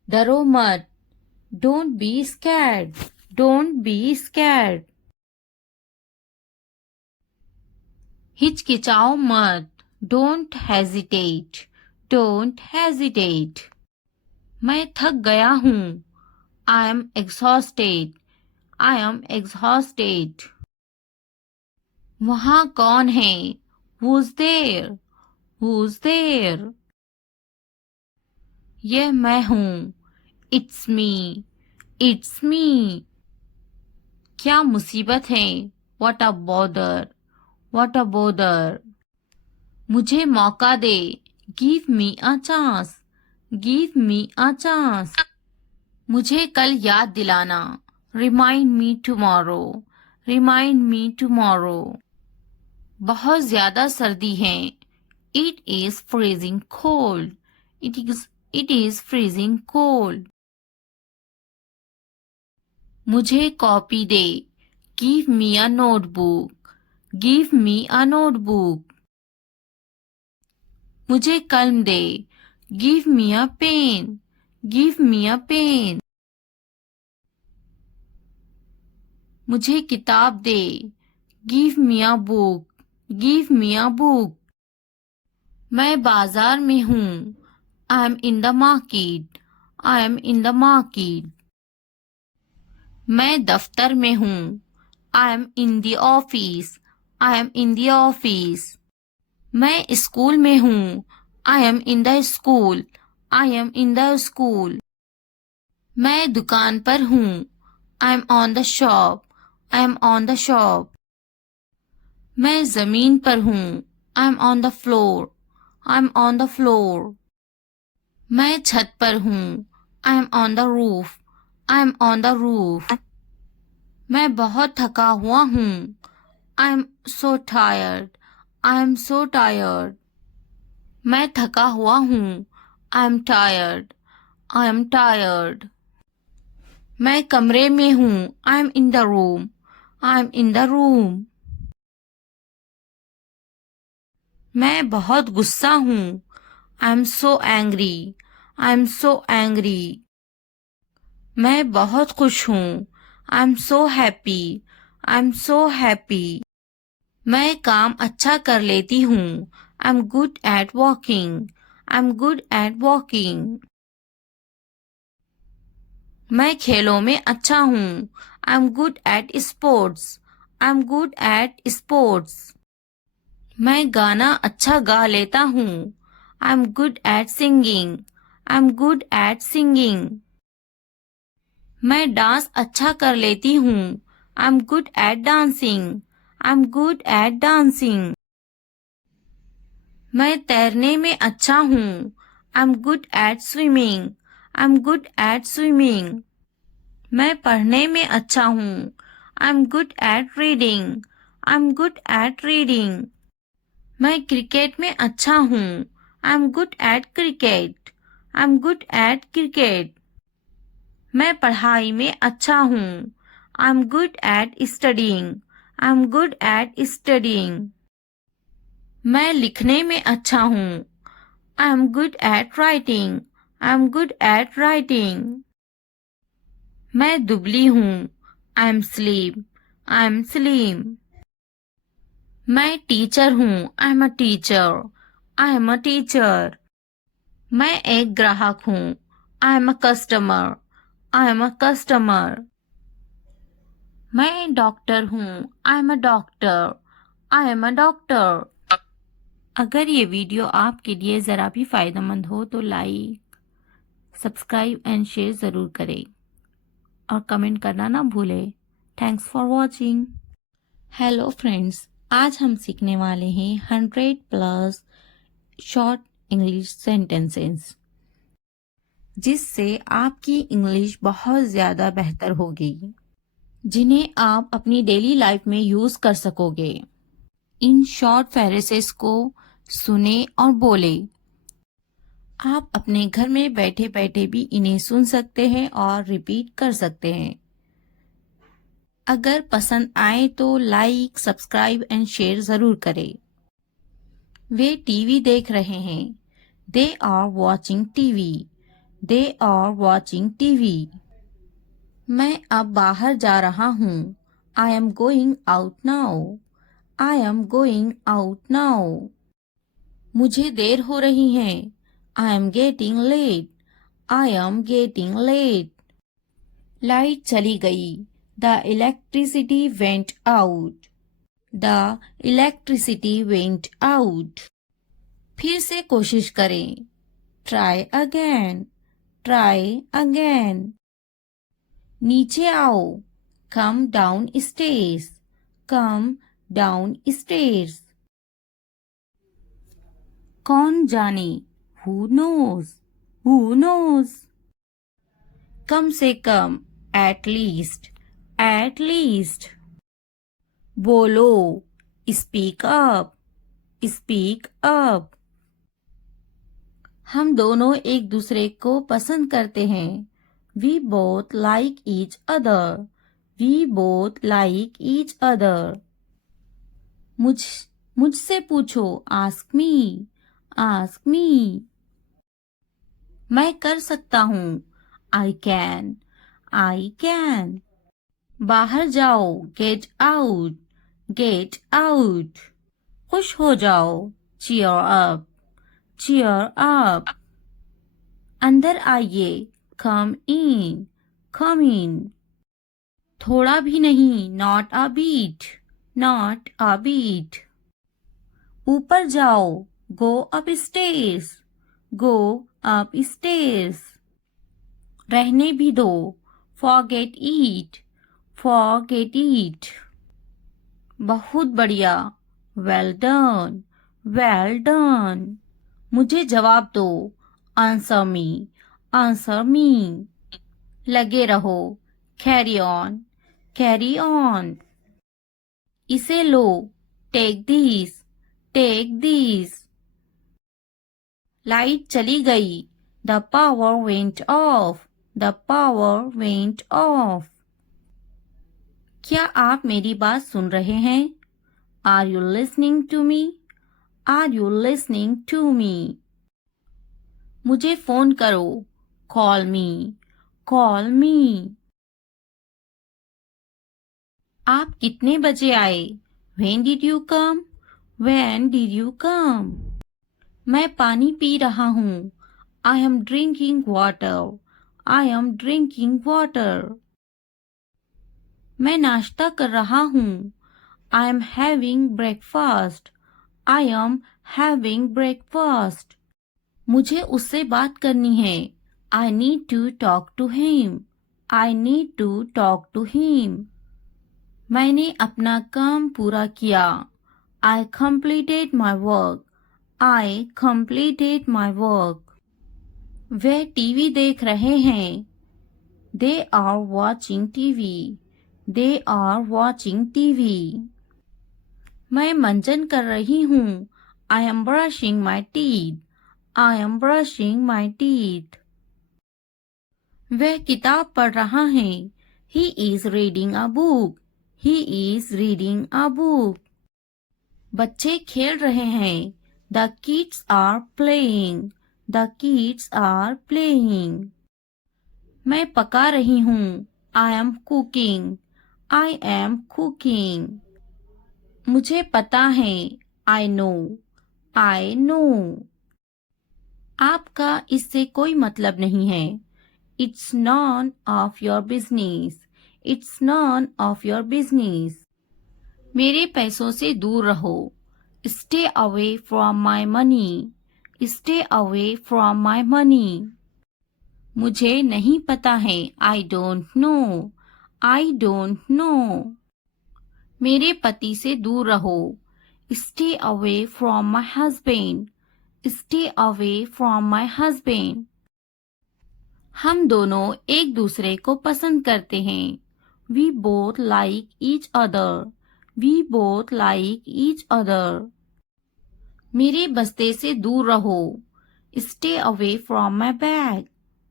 डरो मत. Don't be scared. Don't be scared. हिचकिचाओ मत. Don't hesitate. Don't hesitate. मैं थक गया हूँ. I am exhausted. I am exhausted. वहाँ कौन है? Who's there? Who's there? यह मैं हूँ. It's me. It's me. क्या मुसीबत है? What a bother. What a bother. मुझे मौका दे. Give me a chance. Give me a chance. मुझे कल याद दिलाना. Remind me tomorrow. Remind me tomorrow. बहुत ज्यादा सर्दी है. It is freezing cold. It is freezing cold. मुझे copy they. Give me a notebook. Give me a notebook. मुझे कलम दे. Give me a pen. Give me a pen. मुझे किताब दे. Give me a book. Give me a book. मैं बाजार में हूँ. I am in the market. I am in the market. मैं दफ्तर में हूँ. I am in the office. I am in the office. मैं स्कूल में हूँ. I am in the school. I am in the school. मैं दुकान पर हूँ. I am on the shop. I am on the shop. मैं जमीन पर हूँ. I am on the floor. I am on the floor. मैं छत पर हूँ. I am on the roof. I am on the roof. मैं बहुत थका हुआ हूँ. I am so tired. I am so tired. मैं थका हुआ हूँ. I am tired. I am tired. मैं कमरे में हूँ. I am in the room. I am in the room. मैं बहुत गुस्सा हूँ. I am so angry. I am so angry. मैं बहुत खुश हूँ. I am so happy. I am so happy. मैं काम अच्छा कर लेती हूँ. I am good at walking. I am good at walking. मैं खेलों में अच्छा हूँ. I am good at sports. I am good at sports. मैं गाना अच्छा गा लेता हूँ. I am good at singing. I am good at singing. मैं डांस अच्छा कर लेती हूँ. I am good at dancing. I am good at dancing. मैं तैरने में अच्छा हूँ. I am good at swimming. I am good at swimming. मैं पढ़ने में अच्छा हूँ. I am good at reading. I am good at reading. मैं क्रिकेट में अच्छा हूँ. I am good at cricket. I am good at cricket. मैं पढ़ाई में अच्छा हूँ. I am good at studying. I am good at studying. मैं लिखने में अच्छा हूँ. I am good at writing. I am good at writing. मैं दुबली हूँ, I M slim, I am slim. मैं टीचर हूँ, I am a teacher, I am a teacher. मैं एक ग्राहक हूँ, I am a customer, I am a customer. मैं doctor हूँ, I am a doctor, I am a doctor. अगर ये वीडियो आपके लिए ज़रा भी फ़ायदेमंद हो तो लाइक, सब्सक्राइब एंड शेयर ज़रूर करें और कमेंट करना ना भूलें। Thanks for watching. Hello friends, आज हम सीखने वाले हैं 100+ शॉर्ट इंग्लिश सेंटेंसेस, जिससे आपकी इंग्लिश बहुत ज़्यादा बेहतर होगी, जिन्हें आप अपनी डेली लाइफ में यूज़ कर सकोगे। इन शॉर्ट फ्रेजेस को सुने और बोले। आप अपने घर में बैठे बैठे भी इन्हें सुन सकते हैं और रिपीट कर सकते हैं। अगर पसंद आए तो लाइक, सब्सक्राइब एंड शेयर ज़रूर करें। वे टीवी देख रहे हैं। They are watching TV. They are watching TV. मैं अब बाहर जा रहा हूँ। I am going out now. I am going out now. मुझे देर हो रही है। I am getting late. I am getting late. Light चली गई। The electricity went out. The electricity went out. फिर से कोशिश करें। Try again. Try again. नीचे आओ। Come down stairs. Come down stairs. कौन जाने। Who knows. Who knows. कम से कम। At least. At least. बोलो। Speak up. Speak up. हम दोनों एक दूसरे को पसंद करते हैं। We both like each other. We both like each other. मुझसे पूछो। Ask me. Ask me. मैं कर सकता हूँ। I can. I can. बाहर जाओ। Get out. Get out. खुश हो जाओ। Cheer up. Cheer up. अंदर आइए। Come in. Come in. थोड़ा भी नहीं। Not a beat. Not a beat. ऊपर जाओ। Go upstairs. Go upstairs. रहने भी दो। Forget it. Forget it. बहुत बढ़िया। Well done. Well done. मुझे जवाब दो। Answer me. Answer me. लगे रहो। Carry on. Carry on. इसे लो। Take this. Take this. Light चली गई। The power went off. The power went off. क्या आप मेरी बात सुन रहे हैं? Are you listening to me? Are you listening to me? मुझे फोन करो। Call me. Call me. आप कितने बजे आए? When did you come? When did you come? मैं पानी पी रहा हूँ। I am drinking water. I am drinking water. मैं नाश्ता कर रहा हूँ। I am having breakfast. I am having breakfast. मुझे उससे बात करनी है। I need to talk to him. I need to talk to him. मैंने अपना काम पूरा किया। I completed my work. I completed my work. Way TV देख रहे हैं। They are watching TV. They are watching TV. मैं मंजन कर रही हूँ। I am brushing my teeth. I am brushing my teeth. वह किताब पढ़ रहा है। He is reading a book. He is reading a book. बच्चे खेल रहे हैं। The kids are playing. The kids are playing. मैं पका रही हूँ। I am cooking. I am cooking. मुझे पता है. I know. I know. आपका इससे कोई मतलब नहीं है. It's none of your business. It's none of your business. मेरे पैसों से दूर रहो. Stay away from my money. Stay away from my money. मुझे नहीं पता है. I don't know. I don't know. मेरे पति से दूर रहो. Stay away from my husband. Stay away from my husband. हम दोनों एक दूसरे को पसंद करते हैं. We both like each other. We both like each other. मेरे बस्ते से दूर रहो. Stay away from my bag.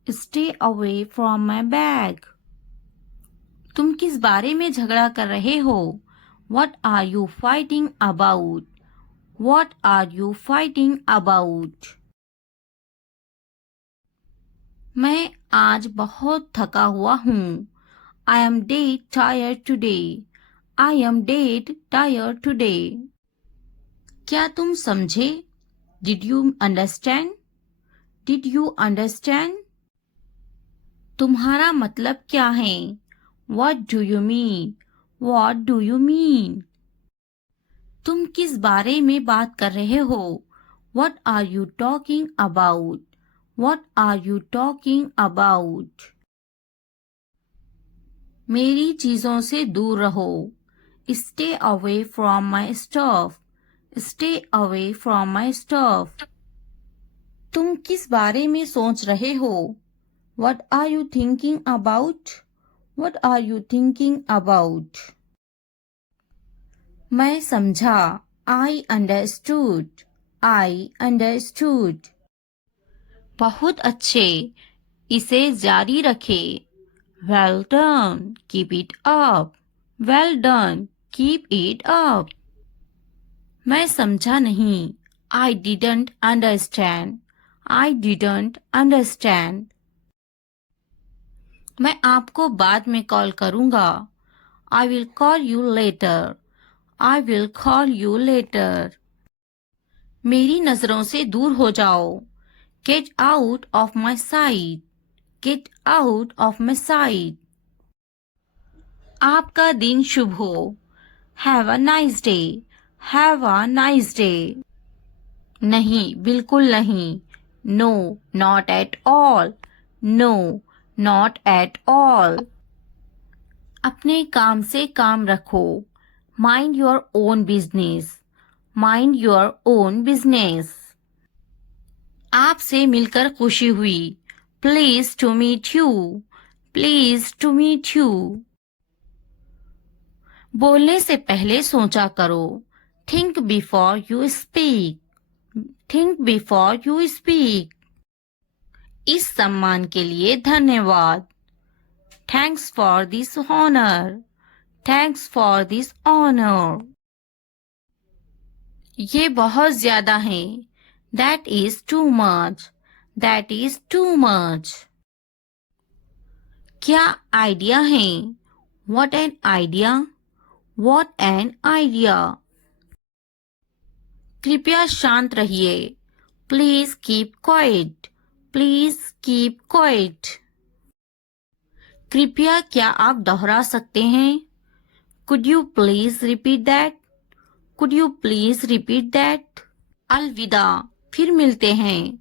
Stay away from my bag. तुम किस बारे में झगड़ा कर रहे हो? What are you fighting about? What are you fighting about? मैं आज बहुत थका हुआ हूँ. I am dead tired today. I am dead tired today. क्या तुम समझे? Did you understand? Did you understand? तुम्हारा मतलब क्या है? What do you mean? What do you mean? तुम किस बारे में बात कर रहे हो? What are you talking about? What are you talking about? मेरी चीजों से दूर रहो. Stay away from my stuff. Stay away from my stuff. तुम किस बारे में सोच रहे हो? What are you thinking about? What are you thinking about? मैं समझा. I understood. I understood. बहुत अच्छे. इसे जारी रखे. Well done. Keep it up. Well done. Keep it up. मैं समझा नहीं. I didn't understand. I didn't understand. मैं आपको बाद में कॉल करूंगा. I will call you later. I will call you later. मेरी नजरों से दूर हो जाओ. Get out of my sight. Get out of my sight. आपका दिन शुभ हो. Have a nice day. Have a nice day. नहीं, बिल्कुल नहीं. No, not at all. No, not at all. अपने काम से काम रखो. Mind your own business. Mind your own business. आपसे मिलकर खुशी हुई. Pleased to meet you. Pleased to meet you. बोलने से पहले सोचा करो. Think before you speak. Think before you speak. इस सम्मान के लिए धन्यवाद. Thanks for this honor. Thanks for this honor. ये बहुत ज्यादा है. That is too much. That is too much. क्या आइडिया है? What an idea. What an idea. कृपया शांत रहिए. Please keep quiet. Please keep quiet. कृपया क्या आप दोहरा सकते हैं? Could you please repeat that? Could you please repeat that? अलविदा. फिर मिलते हैं.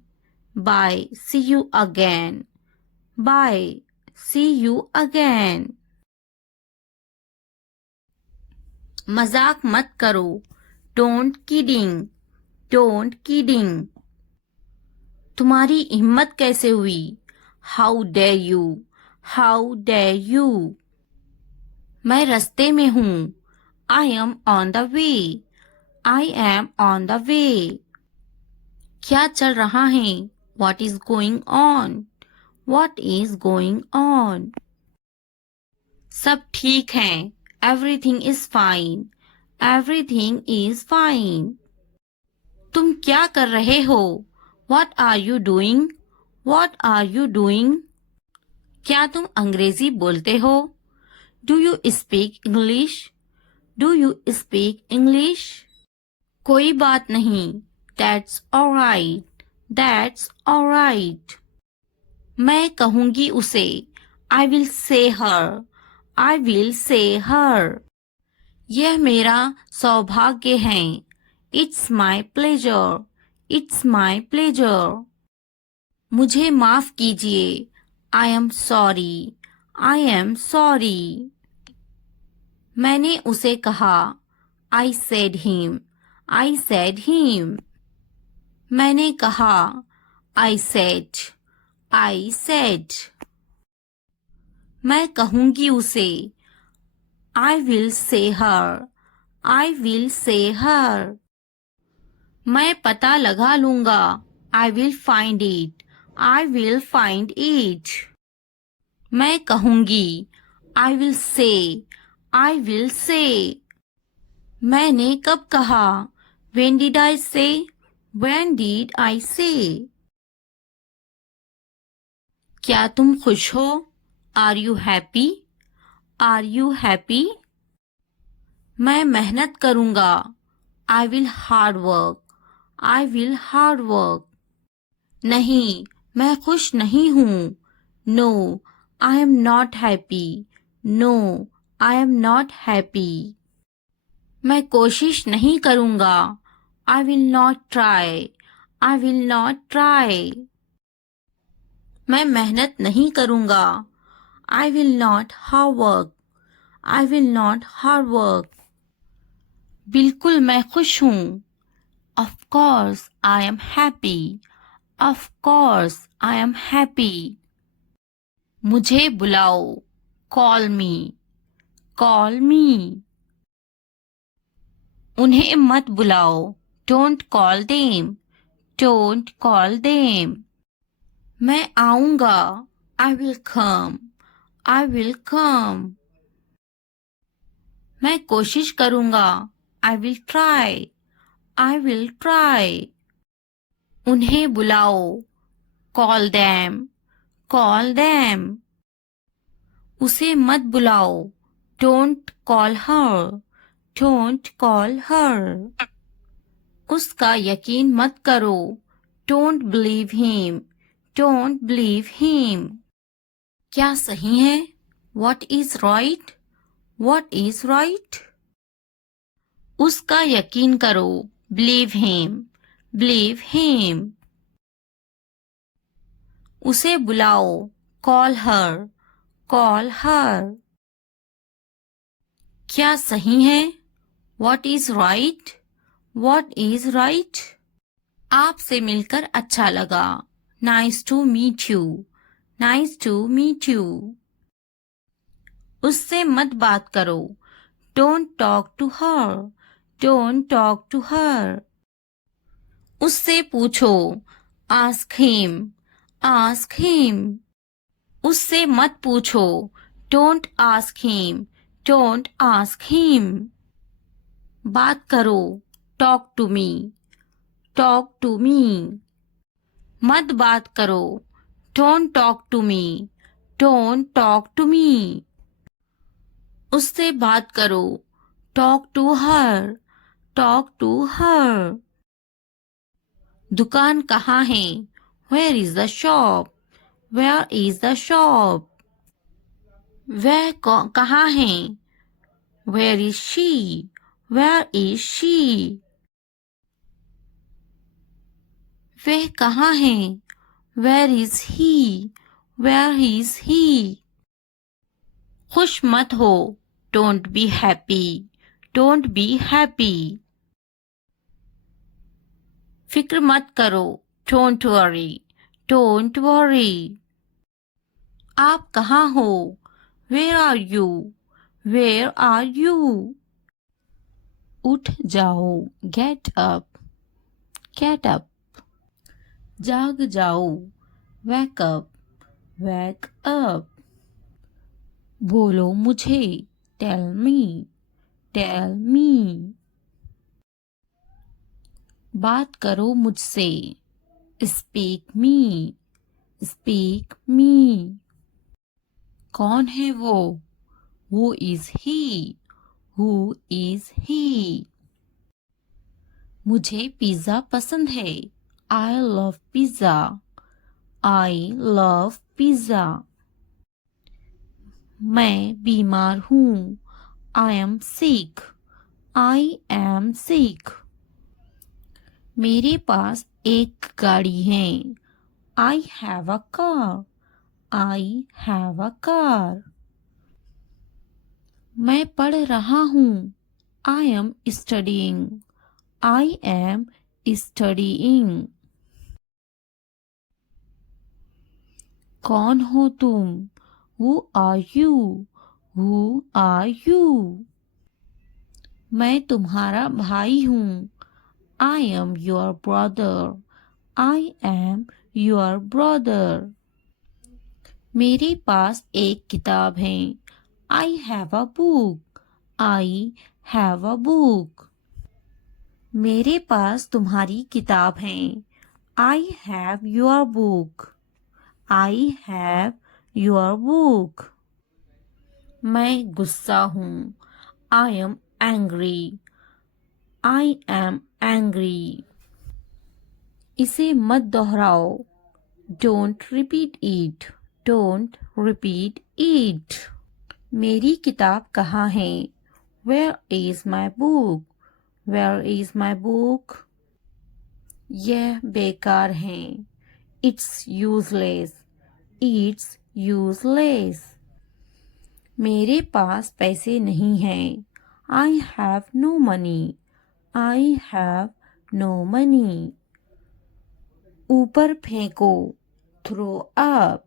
Bye. See you again. Bye. See you again. मजाक मत करो. Don't kidding. Don't kidding. तुम्हारी हिम्मत कैसे हुई? How dare you? How dare you? मैं रास्ते में हूँ. I am on the way. I am on the way. क्या चल रहा है? What is going on? What is going on? सब ठीक है. Everything is fine. Everything is fine. तुम क्या कर रहे हो? What are you doing? What are you doing? क्या तुम अंग्रेजी बोलते हो? Do you speak English? Do you speak English? कोई बात नहीं। That's alright. That's alright. मैं कहूंगी उसे। I will say her. I will say हर। यह मेरा सौभाग्य है। It's my pleasure. It's my pleasure. मुझे माफ कीजिए। I am sorry. I am sorry. मैंने उसे कहा। I said him. I said him. मैंने कहा। I said. I said. मैं कहूंगी उसे। I will say her. I will say हर। मैं पता लगा लूंगा। I will find it. I will find it. मैं कहूंगी। I will say. I will say. मैंने कब कहा? When did I say? When did I say? क्या तुम खुश हो? Are you happy? Are you happy? मैं मेहनत करूंगा। I will hard work. I will hard work. नहीं, मैं खुश नहीं हूँ। No, I am not happy. No, I am not happy. मैं कोशिश नहीं करूंगा। I will not try. I will not try. मैं मेहनत नहीं करूंगा। I will not hard work. I will not hard work. बिल्कुल मैं खुश हूँ। Of course I am happy. Of course I am happy. मुझे बुलाओ। Call me. Call me. उन्हें मत बुलाओ। Don't call them. Don't call them. मैं आऊंगा। I will come. I will come. मैं कोशिश करूंगा। I will try. I will try. उन्हें बुलाओ। Call them. Call them. उसे मत बुलाओ। Don't call her. Don't call her. उसका यकीन मत करो। Don't believe him. Don't believe him. क्या सही है? What is right? What is right? उसका यकीन करो। Believe him. Believe him. उसे बुलाओ। Call her. Call her. क्या सही है? What is right? What is right? आपसे मिलकर अच्छा लगा। Nice to meet you. Nice to meet you. उससे मत बात करो। Don't talk to her. Don't talk to her. उससे पूछो। Ask him. Ask him. उससे मत पूछो। Don't ask him. Don't ask him. बात करो। Talk to me. Talk to me. मत बात करो। Don't talk to me. Don't talk to me. उससे बात करो। Talk to her. Talk to her. दुकान कहाँ है? Where is the shop? Where is the shop? वह कहाँ है? Where is she? Where is she? वह कहाँ है? Where is he? Where is he? खुश मत हो। Don't be happy. Don't be happy. फिक्र मत करो। Don't worry. Don't worry. आप कहाँ हो? Where are you? Where are you? उठ जाओ। Get up. Get up. जाग जाओ। Wake up. Wake up. बोलो मुझे। Tell me. Tell me. बात करो मुझसे। Speak me. Speak me. कौन है वो? Who is he? Who is he? मुझे पिज्जा पसंद है। I love pizza. I love pizza. मैं बीमार हूँ। I am sick. I am sick. मेरे पास एक गाड़ी है। I have a car. I have a car. मैं पढ़ रहा हूँ। I am studying. I am studying. कौन हो तुम? Who are you? Who are you? मैं तुम्हारा भाई हूँ। I am your brother. I am your brother. मेरे पास एक किताब है। I have a book. I have a book. मेरे पास तुम्हारी किताब है। I have your book. I have your book. मैं गुस्सा हूँ। I am angry. I am angry. इसे मत दोहराओ। Don't repeat it. Don't repeat it. मेरी किताब कहाँ है? Where is my book? Where is my book? यह बेकार है। It's useless. It's useless. मेरे पास पैसे नहीं हैं। I have no money. I have no money. ऊपर फेंको। Throw up.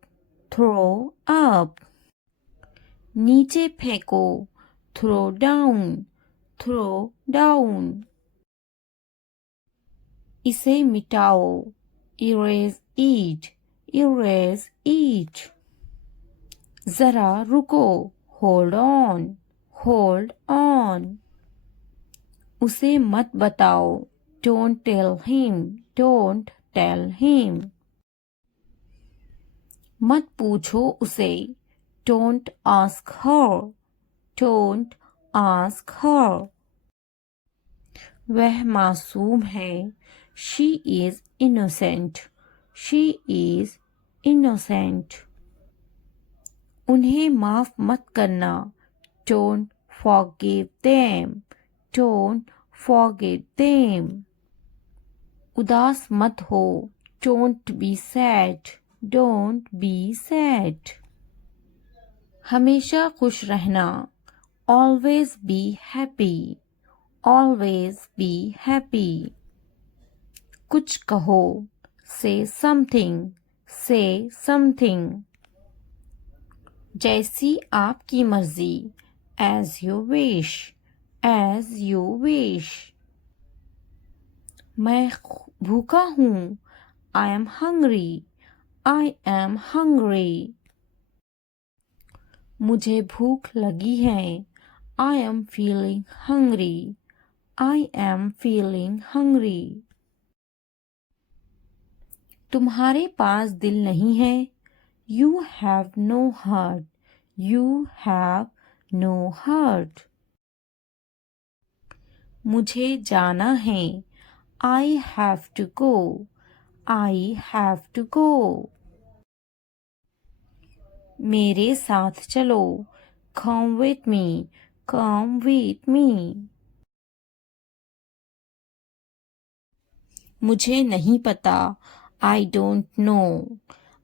Throw up. नीचे फेंको। Throw down. Throw down. इसे मिटाओ। Erase it. Erase it. जरा रुको। Hold on. Hold on. उसे मत बताओ। Don't tell him. Don't tell him. मत पूछो उसे। Don't ask her. Don't ask her. वह मासूम है। She is innocent. She is innocent. उन्हें माफ मत करना। Don't forgive them. Don't forgive them. उदास मत हो। Don't be sad. Don't be sad. हमेशा खुश रहना। Always be happy. Always be happy. कुछ कहो। Say something. Say something. जैसी आपकी मर्जी। As you wish. As you wish. मैं भूखा हूँ। I am hungry. I am hungry. मुझे भूख लगी है। I am feeling hungry. I am feeling hungry. तुम्हारे पास दिल नहीं है। You have no heart. You have no heart. मुझे जाना है। I have to go. I have to go. मेरे साथ चलो। Come with me. Come with me. मुझे नहीं पता। I don't know.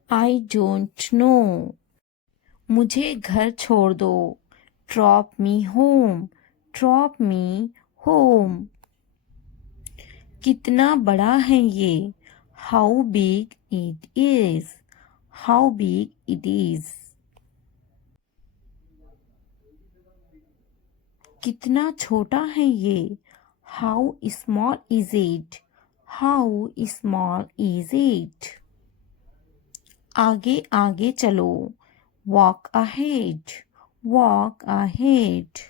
I don't know. मुझे घर छोड़ दो। Drop me home. Drop me home. कितना बड़ा है ये? How big it is. How big it is. कितना छोटा है ये? How small is it? How small is it? आगे आगे चलो। Walk ahead. Walk ahead.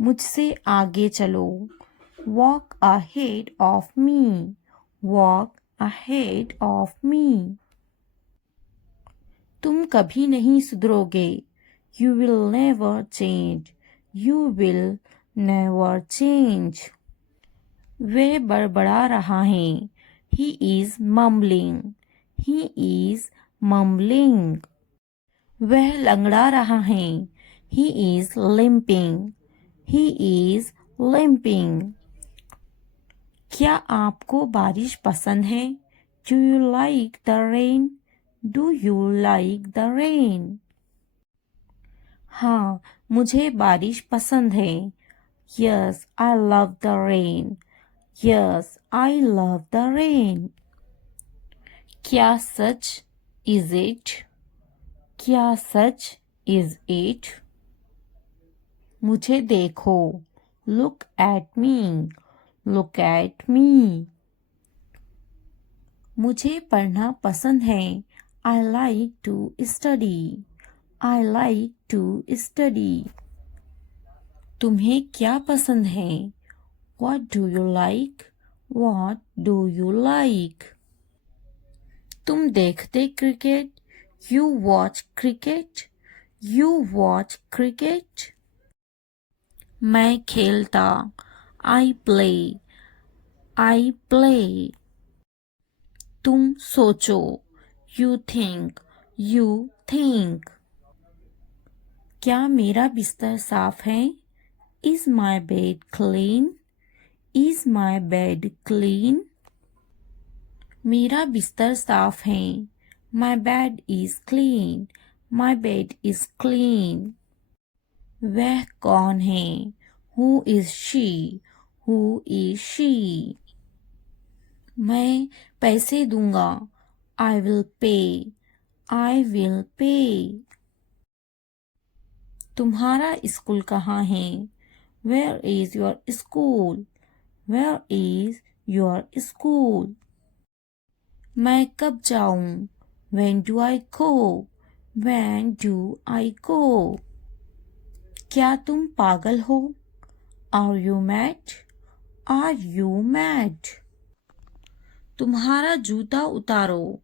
मुझसे आगे चलो। Walk ahead of me. Walk ahead of me. तुम कभी नहीं सुधरोगे। You will never change. You will never change. वह बड़बड़ा रहा है। He is mumbling. He is mumbling. वह लंगड़ा रहा है। He is limping. He is limping. क्या आपको बारिश पसंद है? Do you like the rain? Do you like the rain? हाँ, मुझे बारिश पसंद है। Yes, I love the rain. Yes, I love the rain. क्या सच? Is it? क्या सच? Is it? मुझे देखो। Look at me. Look at me. मुझे पढ़ना पसंद है। I like to study. I like to study. तुम्हें क्या पसंद है? What do you like? What do you like? तुम देखते cricket? You watch cricket. You watch cricket. मैं खेलता। I play. I play. तुम सोचो। You think. You think. क्या मेरा बिस्तर साफ है? Is my bed clean? Is my bed clean? मेरा बिस्तर साफ है। My bed is clean. My bed is clean. वह कौन है? Who is she? Who is she? मैं पैसे दूंगा। I will pay. I will pay. तुम्हारा स्कूल कहाँ है? Where is your school? Where is your school? मैं कब जाऊं? When do I go? When do I go? क्या तुम पागल हो? Are you mad? Are you mad? तुम्हारा जूता उतारो।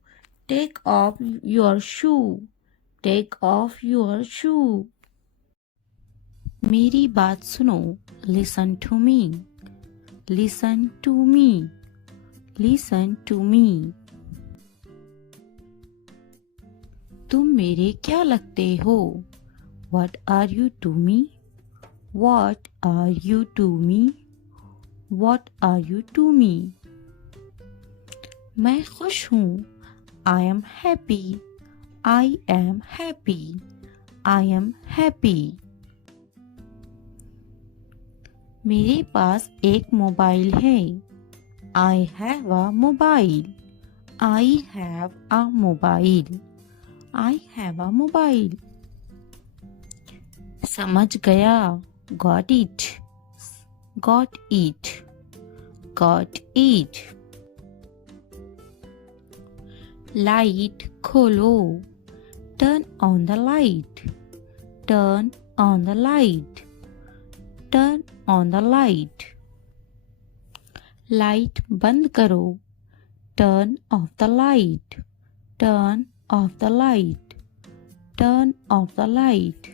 Take off your shoe. Take off your shoe. मेरी बात सुनो। Listen to me. Listen to me. Listen to me. तुम मेरे क्या लगते हो? What are you to me? What are you to me? What are you to me? मैं खुश हूँ। I am happy. I am happy. I am happy. मेरे पास एक मोबाइल है। I have a mobile. I have a mobile. I have a mobile. समझ गया। Got it. Got it. Got it. Light खोलो। Turn on the light. Turn on the light. Turn on the light. Light बंद करो। Turn off the light. Turn off the light. Turn off the light.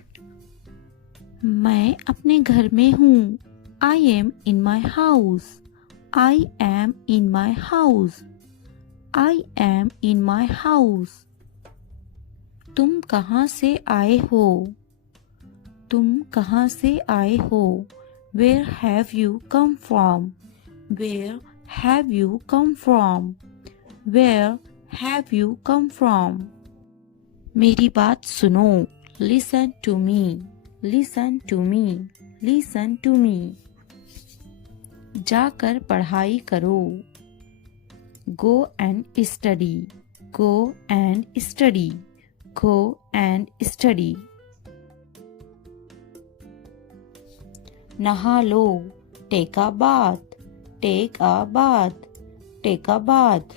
मैं अपने घर में हूँ। I am in my house. I am in my house. I am in my house. तुम कहाँ से आए हो? तुम कहाँ से आए हो? Where have you come from? Where have you come from? Where have you come from? मेरी बात सुनो। Listen to me. Listen to me. Listen to me. जाकर पढ़ाई करो। Go and study. Go and study. Go and study. नहा लो। Take a bath. Take a bath. Take a bath.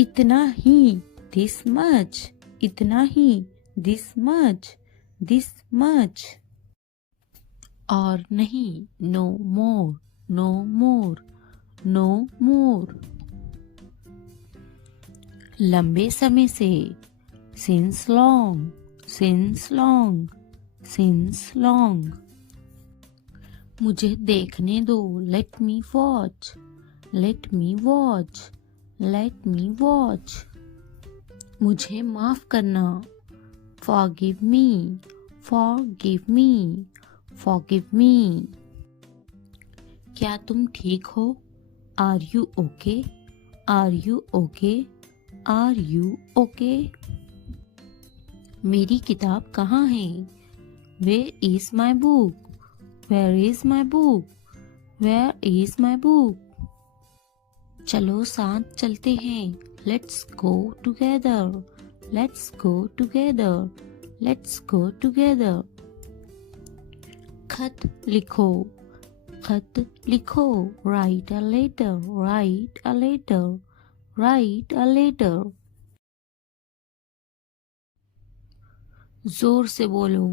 इतना ही। This much. इतना ही। This much. This much. और नहीं। No more. No more. No more. लंबे समय से। since long, since long, since long. मुझे देखने दो, let me watch, let me watch, let me watch. मुझे माफ करना, forgive me, forgive me, forgive me. क्या तुम ठीक हो? Are you okay? Are you okay? Are you okay? मेरी किताब कहाँ है? Where is my book? Where is my book? Where is my book? चलो साथ चलते हैं. Let's go together. Let's go together. Let's go together. खत लिखो. खत लिखो. Write a letter. Write a letter. Write a letter. जोर से बोलो.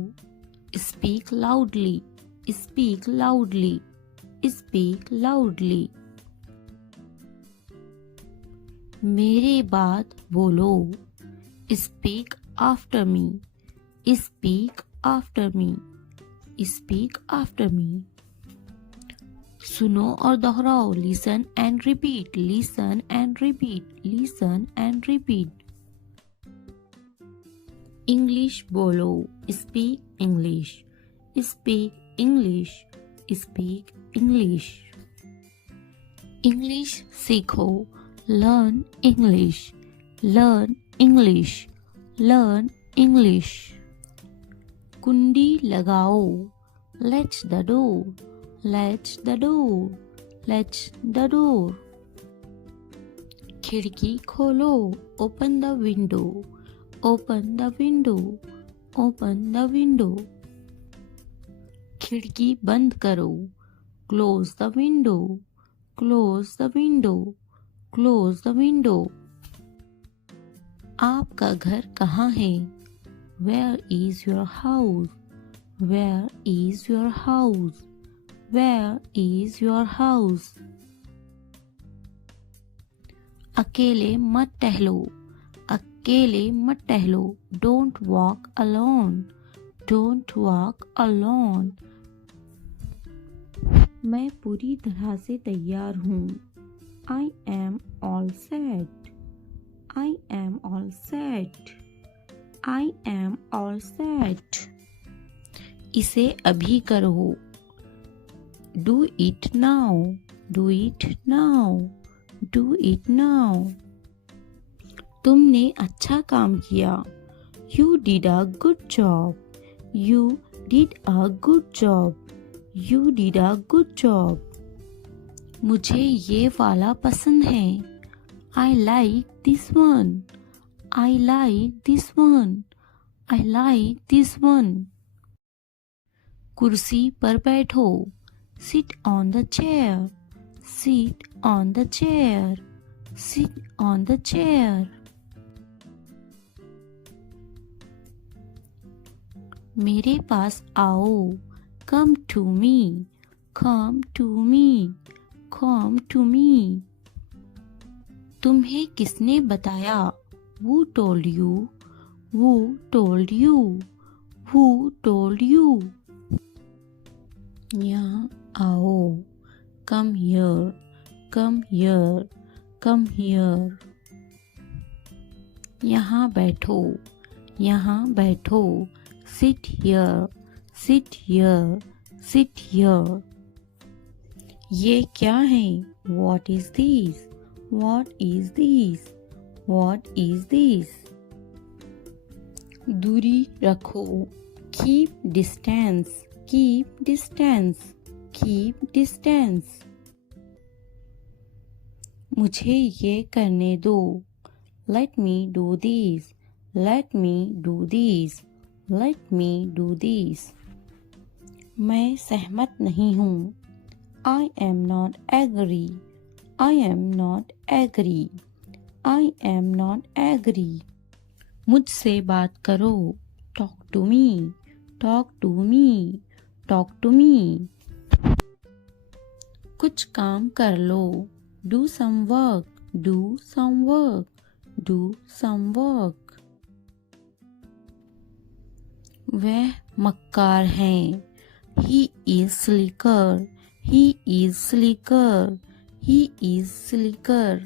Speak loudly. Speak loudly. Speak loudly. मेरे बाद बोलो. Speak after me. Speak after me. Speak after me. सुनो और दोहराओ. Listen and repeat. Listen and repeat. Listen and repeat. English बोलो. Speak English. Speak English. Speak English. English सीखो. Learn English. Learn English. Learn English. कुंडी लगाओ. Latch the door. Latch the door. Latch the door. खिड़की खोलो. Open the window. Open the window. Open the window. खिड़की बंद करो. Close the window. Close the window. Close the window. आपका घर कहाँ है? Where is your house? Where is your house? Where is your house? अकेले मत टहलो. अकेले मत टहलो. Don't walk alone. Don't walk alone. मैं पूरी तरह से तैयार हूँ. I am all set. I am all set. I am all set. इसे अभी करो. Do it now. Do it now. Do it now. तुमने अच्छा काम किया. You did a good job. You did a good job. You did a good job. मुझे ये वाला पसंद है. I like this one. I like this one. I like this one. कुर्सी पर बैठो. Sit on the chair. Sit on the chair. Sit on the chair. मेरे पास आओ. Come to me. Come to me. Come to me. तुम्हें किसने बताया? Who told you? Who told you? Who told you? यहाँ आओ. Come here. Come here. Come here. यहाँ बैठो. यहाँ बैठो. Sit here. Sit here. Sit here. ये क्या है? What is this? What is this? What is this? दूरी रखो. Keep distance. Keep distance. Keep distance. मुझे ये करने दो. Let me do this. Let me do this. Let me do this. मैं सहमत नहीं हूँ. I am not agree. I am not agree. I am not agree. मुझसे बात करो. Talk to me. Talk to me. Talk to me. कुछ काम कर लो. Do some work. Do some work. Do some work. वह मक्कार हैं। He is slicker. He is slicker. He is slicker.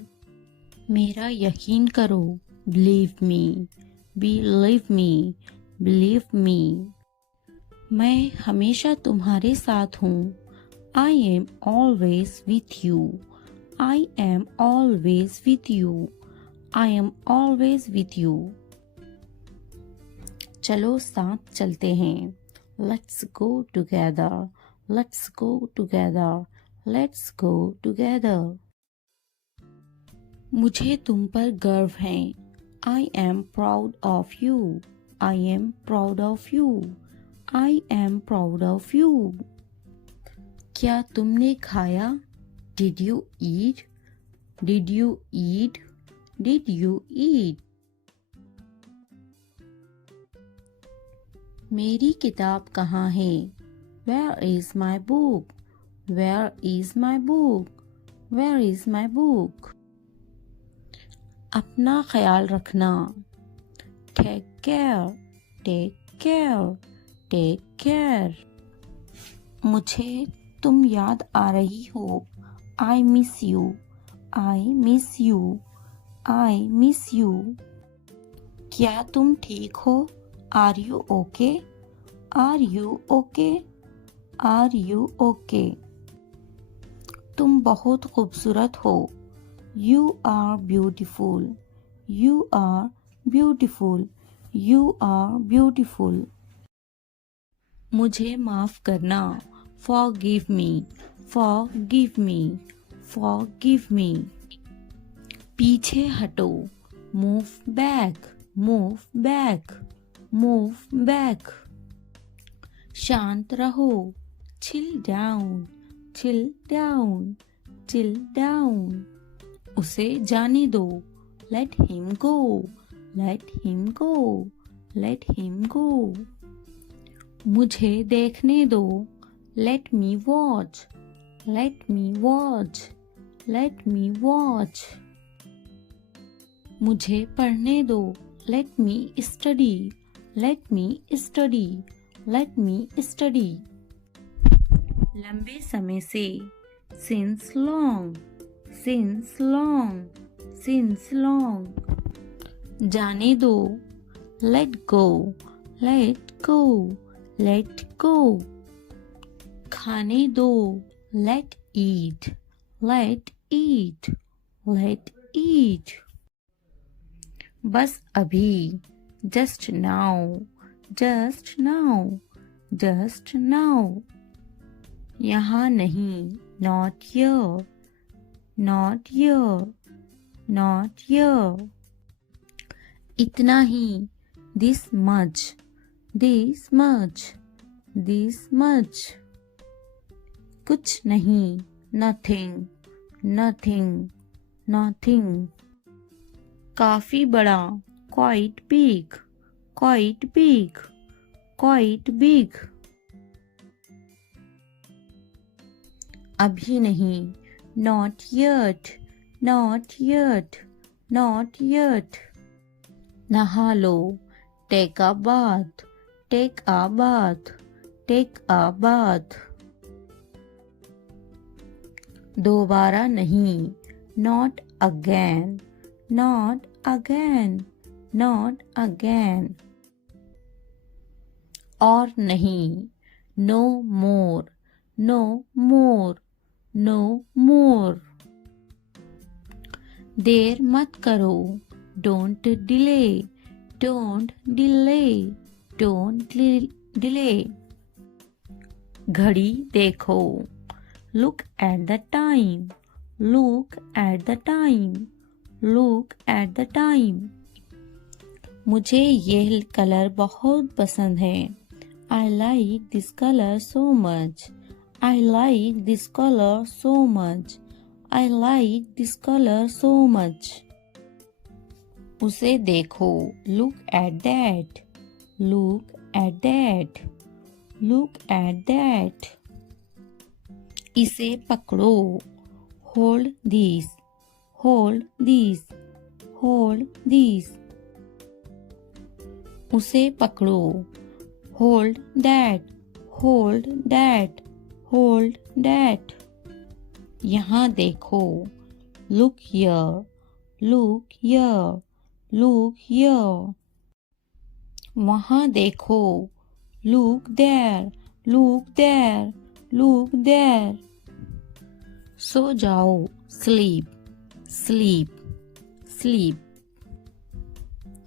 मेरा यकीन करो। Believe me. Believe me. Believe me. मैं हमेशा तुम्हारे साथ हूँ। I am always with you. I am always with you. I am always with you. चलो साथ चलते हैं। Let's go together. Let's go together. Let's go together. मुझे तुम पर गर्व है। I am proud of you. I am proud of you. I am proud of you. क्या तुमने खाया? Did you eat? Did you eat? Did you eat? मेरी किताब कहाँ है? Where is my book? Where is my book? Where is my book? अपना ख्याल रखना। Take care. Take care. Take care. मुझे तुम याद आ रही हो। I miss you. I miss you. I miss you. क्या तुम ठीक हो? Are you okay? Are you okay? Are you okay? तुम बहुत खूबसूरत हो। You are beautiful. You are beautiful. You are beautiful. मुझे माफ करना। Forgive me. Forgive me. Forgive me. पीछे हटो। Move back. Move back. Move back. शांत रहो। Chill down. Chill down. Chill down. उसे जाने दो। Let him go. Let him go. Let him go. मुझे देखने दो। Let me watch. Let me watch. Let me watch. मुझे पढ़ने दो। Let me study. Let me study. Let me study. लंबे समय से। Since long. Since long. Since long. जाने दो। Let go. Let go. Let go. खाने दो। Let eat. Let eat. Let eat. बस अभी। Just now. Just now. Just now. यहाँ नहीं। Not here. Not here. Not here. इतना ही। This much. This much. This much. कुछ नहीं। Nothing. Nothing. Nothing. काफी बड़ा। Quite big. Quite big. Quite big. अभी नहीं। Not yet. Not yet. Not yet. नहा लो। Take a bath. Take a bath. Take a bath. दोबारा नहीं। Not again. Not again. Not again. और नहीं। No more. No more. No more. देर मत करो। Don't delay. Don't delay. Don't delay. घड़ी देखो। Look at the time. Look at the time. Look at the time. मुझे ये कलर बहुत पसंद है। I like this color so much. I like this color so much. I like this color so much. उसे देखो। Look at that. Look at that. Look at that. इसे पकड़ो। Hold this. Hold this. Hold this. उसे पकड़ो। hold that, hold that, hold that. यहाँ देखो, look here, look here, look here. वहाँ देखो, look there, look there, look there. सो जाओ, sleep, sleep, sleep.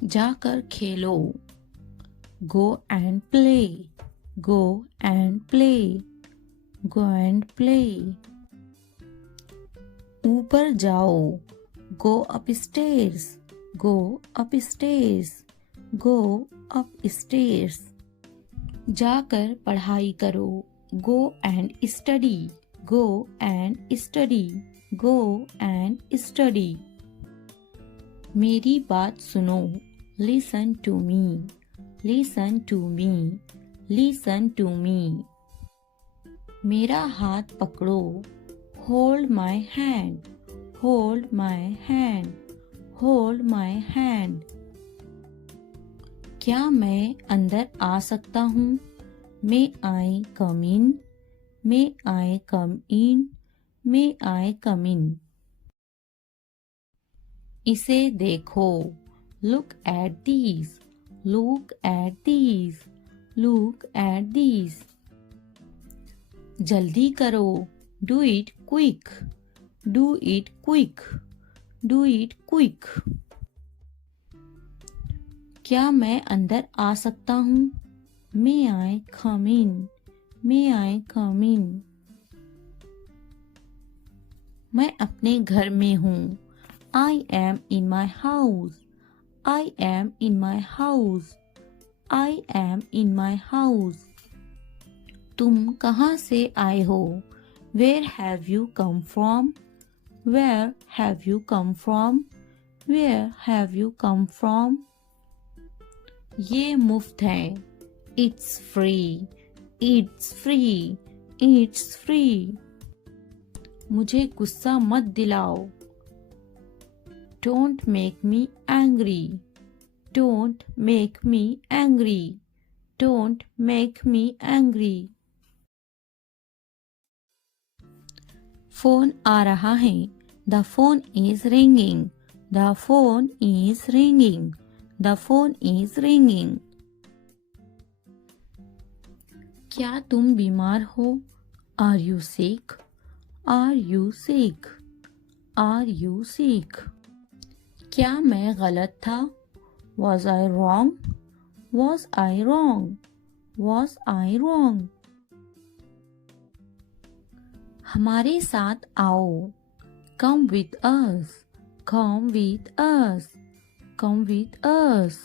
जाकर खेलो, go and play, go and play, go and play. ऊपर जाओ, go upstairs, go upstairs, go upstairs. जाकर पढ़ाई करो, go and study, go and study, go and study. मेरी बात सुनो, listen to me, listen to me, listen to me. मेरा हाथ पकड़ो, hold my hand, hold my hand, hold my hand. क्या मैं अंदर आ सकता हूँ? May I come in? May I come in? May I come in? इसे देखो, look at these, look at these, look at these. जल्दी करो, do it quick, do it quick, do it quick. क्या मैं अंदर आ सकता हूँ? May I come in? May I come in? मैं अपने घर में हूँ. I am in my house. I am in my house. I am in my house. तुम कहाँ से आए हो? Where have you come from? Where have you come from? Where have you come from? ये मुफ्त है. It's free. It's free. It's free. मुझे गुस्सा मत दिलाओ. Don't make me angry. Don't make me angry. Don't make me angry. Phone आ रहा है. The phone is ringing. The phone is ringing. The phone is ringing. क्या तुम बीमार हो? Are you sick? Are you sick? Are you sick? क्या मैं गलत था? Was I wrong? Was I wrong? Was I wrong? हमारे साथ आओ. Come with us. Come with us. Come with us.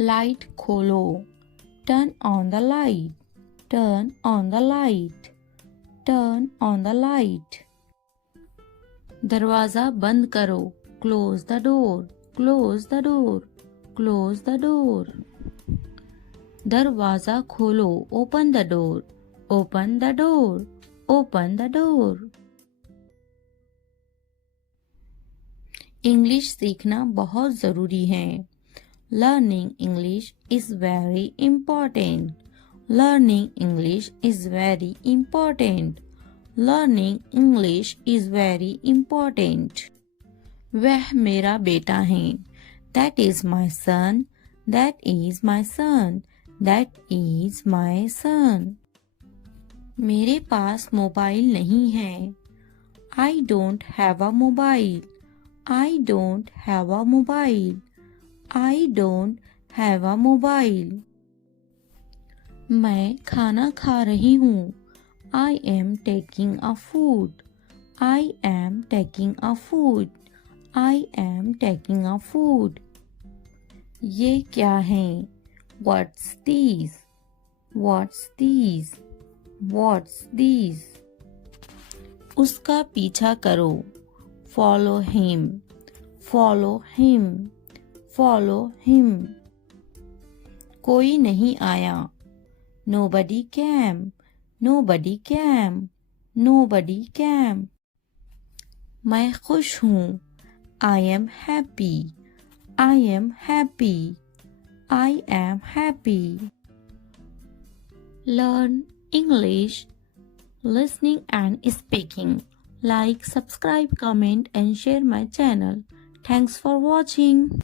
Light खोलो. Turn on the light. Turn on the light. Turn on the light. दरवाजा बंद करो. Close the door. Close the door. Close the door. दरवाजा खोलो. Open the door. Open the door. Open the door. English सीखना बहुत ज़रूरी है. Learning English is very important. Learning English is very important. Learning English is very important. वह मेरा बेटा है. That is my son. That is my son. That is my son. मेरे पास mobile नहीं है. I don't have a mobile. I don't have a mobile. I don't have a mobile. मैं खाना खा रही हूँ. I am taking a food. I am taking a food. I am taking a food. ये क्या है? What's these? What's these? What's these? उसका पीछा करो. Follow him. Follow him. Follow him. कोई नहीं आया. Nobody came. Nobody came. Nobody came. मैं खुश हूँ. I am happy. I am happy. I am happy. Learn English, listening and speaking. Like, subscribe, comment and share my channel. Thanks for watching.